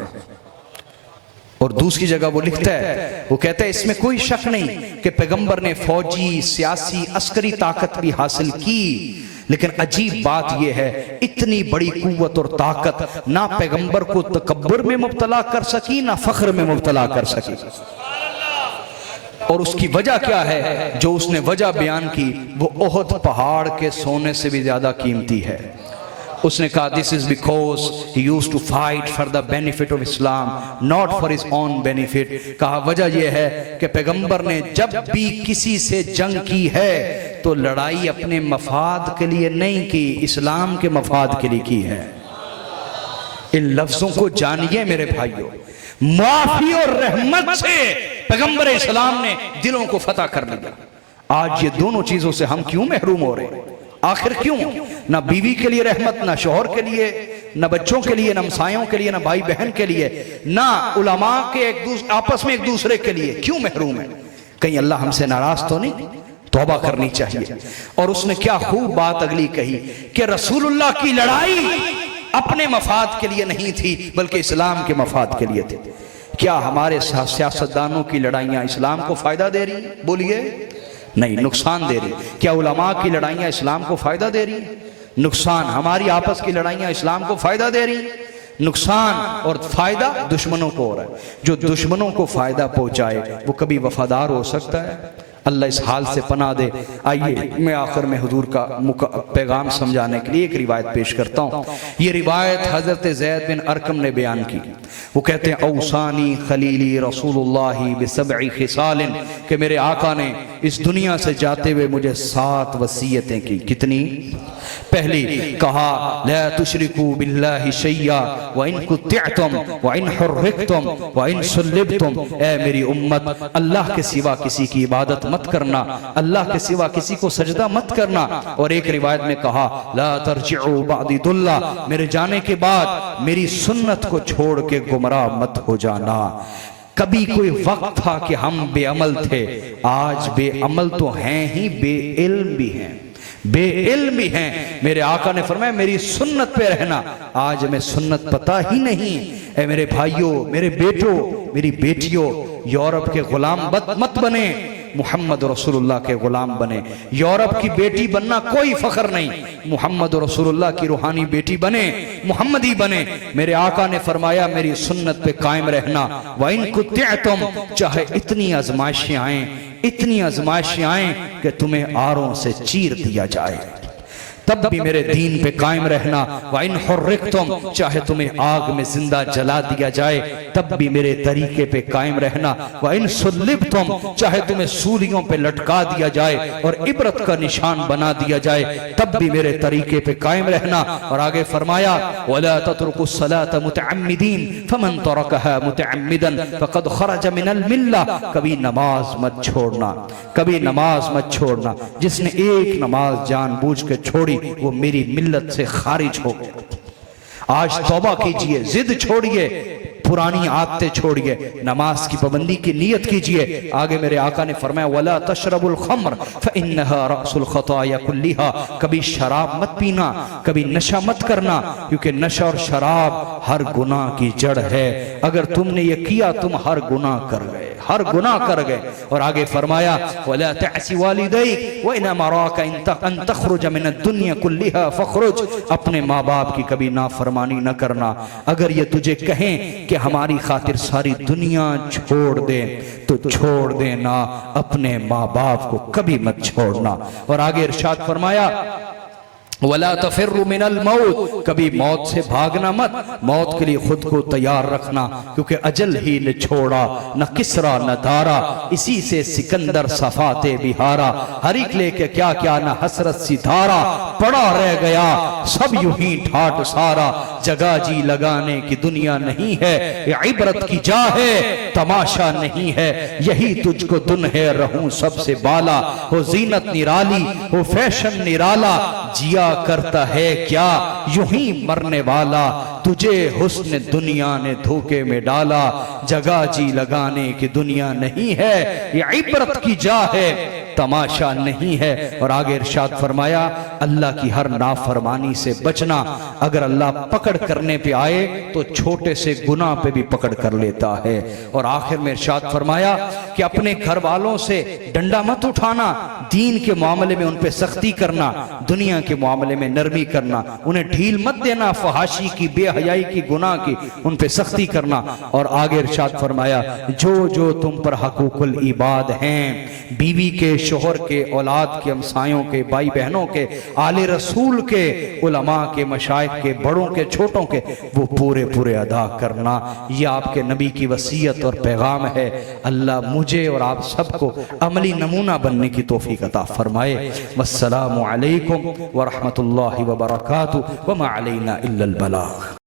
और दूसरी जगह वो लिखता है, वो कहता है, इसमें कोई शक नहीं कि पैगंबर ने फौजी, सियासी, अस्करी ताकत भी हासिल की, लेकिन अजीब बात यह है, इतनी बड़ी कुव्वत और ताकत ना पैगंबर को तकब्बुर में मुब्तला कर सकी, ना फख्र में मुब्तला कर सकी। और उसकी वजह क्या है? जो उसने वजह बयान की वो ओहद पहाड़ के सोने से भी ज्यादा कीमती है। उसने कहा, this is because he used to fight for the benefit of Islam, not for his own benefit. कहा, वजह यह है कि पैगंबर ने जब भी किसी से जंग की है तो लड़ाई अपने मफाद के लिए नहीं की, इस्लाम के मफाद के लिए की है। इन लफ्जों को जानिए मेरे भाइयों। माफी और रहमत से पैगंबर इस्लाम ने दिलों को फतह कर लिया। आज ये दोनों चीजों से हम क्यों महरूम हो रहे हैं? आखिर क्यों? ना बीवी के लिए रहमत, ना शौहर के लिए, ना बच्चों के लिए, ना हमसायों के लिए, ना भाई बहन के लिए, ना उलमा के आपस में एक दूसरे के लिए। क्यों महरूम है? कहीं अल्लाह हमसे नाराज तो नहीं? तौबा करनी चाहिए। और उसने क्या खूब बात अगली कही कि रसूलुल्लाह की लड़ाई अपने मफाद के लिए नहीं थी बल्कि इस्लाम के मफाद के लिए थी। क्या हमारे सियासतदानों की लड़ाइयाँ इस्लाम को फायदा दे रही? बोलिए, नहीं, नुकसान दे रही। क्या उलमा की लड़ाइयाँ इस्लाम को फायदा दे रही? नुकसान। हमारी आपस की लड़ाइयाँ इस्लाम को फायदा दे रही? नुकसान। और फायदा दुश्मनों को हो रहा है। जो दुश्मनों को फायदा पहुंचाए वो कभी वफादार हो सकता है? अल्लाह इस हाल से पनाह दे। आइए मैं आखिर में हुजूर का पैगाम समझाने के लिए एक रिवायत पेश करता हूँ। ये रिवायत हज़रत ज़ैद बिन अरकम ने बयान की। वो कहते हैं औसानी खलीली रसूलुल्लाहि बिसबई खिसालिन, कि मेरे आका ने इस दुनिया से जाते हुए मुझे 7 वसीयतें की। कितनी? पहली कहा ला तुशरिकू बिल्लाहि शैया व इन कुतिअतुम व इन हुर्रिकतुम व इन सुल्लिबतुम, ए मेरी उम्मत अल्लाह के सिवा किसी की इबादत मत करना, अल्लाह के सिवा किसी को सजदा मत करना। और एक रिवायत में कहा ला तर्जिउ बादी दुल्ला, मेरे जाने के बाद मेरी सुन्नत को छोड़ के गुमराह मत हो जाना। कभी कोई वक्त था कि हम बेअमल थे, आज बेअमल तो हैं ही, बेइल्म भी हैं, बेइल्म भी हैं। मेरे आका ने फरमाया मेरी सुन्नत पे रहना, आज हमें सुन्नत पता ही नहीं। ऐ मेरे भाइयों, मेरे बेटों, मेरी बेटियों, यूरोप के गुलाम मत बने, मुहम्मद रसूलुल्लाह के गुलाम बने। यूरोप की बेटी बनना कोई फख्र नहीं, मुहम्मद रसूलुल्लाह की रूहानी बेटी बने, मुहम्मदी बने। मेरे आका ने फरमाया मेरी सुन्नत पे कायम रहना। व इन कुतिअतुम, चाहे इतनी आजमाइशें आए, इतनी आजमाइशें आए कि तुम्हें आरों से चीर दिया जाए, तब भी मेरे दीन पे कायम रहना। व इन हुर्रिकतुम, चाहे तुम्हें आग में जिंदा जला दिया जाए, तब भी मेरे तरीके पे कायम रहना। व इन सुल्लिबतुम, चाहे तुम्हें सूलियों पे लटका दिया जाए और इबरत का निशान बना दिया जाए, तब भी मेरे तरीके पे कायम रहना। और आगे फरमाया वला तत्रुकुस सलात मुतअम्मिदीन फमन तरकहा मुतअम्मिदन फकद खरज मिनल मिल्ला, कभी नमाज मत छोड़ना, कभी नमाज मत छोड़ना। जिसने एक नमाज जानबूझ के छोड़ी वो मेरी मिल्लत से खारिज हो गया। आज तौबा कीजिए, जिद छोड़िए, पुरानी आदतें छोड़िए, नमाज की पाबंदी की नियत कीजिए। आगे मेरे आका ने फरमाया वला तशरबुल खम्र फइन्नहा रअसुल खताया कुल्लिहा, कभी शराब मत पीना, कभी नशा मत करना, क्योंकि नशा और शराब हर गुनाह की जड़ है। अगर तुमने ये किया तुम हर गुनाह कर गए, हर गुनाह कर गए। और आगे फरमाया वला तअसी वालिदैक व इन अमराका अन तखरुज मिन दुनिया कुल्लिहा फखरुज, अपने माँ बाप की कभी नाफरमानी न करना। अगर ये तुझे कहें कि हमारी खातिर सारी दुनिया छोड़ दे तो छोड़ देना, अपने माँ बाप को कभी मत छोड़ना। और आगे इरशाद फरमाया वला तफिर्रु मिनल मौत, कभी मौत से भागना मत, मौत के लिए खुद को तैयार रखना, क्योंकि अजल ही ने छोड़ा न किसरा न दारा, इसी से सिकंदर सफाते बिहारा, हरिक लेके क्या क्या न हसरत सितारा, पड़ा रह गया सब यूं ही ठाट सारा, जगह जी लगाने की दुनिया नहीं है, ये इबरत की जा है तमाशा नहीं है, यही तुझको दुन है रहूं सबसे बाला, हो जीनत निराली हो फैशन निराला, जिया करता है क्या यूं ही मरने वाला, तुझे हुस्न दुनिया ने धोखे में डाला, जगह जी लगाने की दुनिया नहीं है, ये इबरत की जा है तमाशा नहीं है। और आगे इरशाद फरमाया अल्लाह की हर नाफरमानी से बचना, अगर अल्लाह पकड़ करने पे आए तो छोटे से गुनाह पे भी पकड़ कर लेता है। और आखिर में इरशाद फरमाया कि अपने घर वालों से डंडा मत उठाना, दीन के मामले में उन पे सख्ती करना, दुनिया के मामले में नरमी करना, उन्हें ढील मत देना, फहाशी की, बेहयाई की, गुनाह की, उन पे सख्ती करना। और आगे इरशाद फरमाया जो जो तुम पर हकूकुल इबाद हैं, बीवी के, शोहर के, औलाद के, हमसायों के, भाई बहनों के, आले रसूल के, उलमा के, मशाइख के, बड़ों के, छोटों के, वो पूरे पूरे अदा करना। ये आपके नबी की वसीयत और पैगाम है। अल्लाह मुझे और आप सबको अमली नमूना बनने की तौफीक अता फरमाए। वस्सलामु अलैकुम व रहमतुल्लाहि व बरकातुहू व मा अलैना इल्लल बलाग।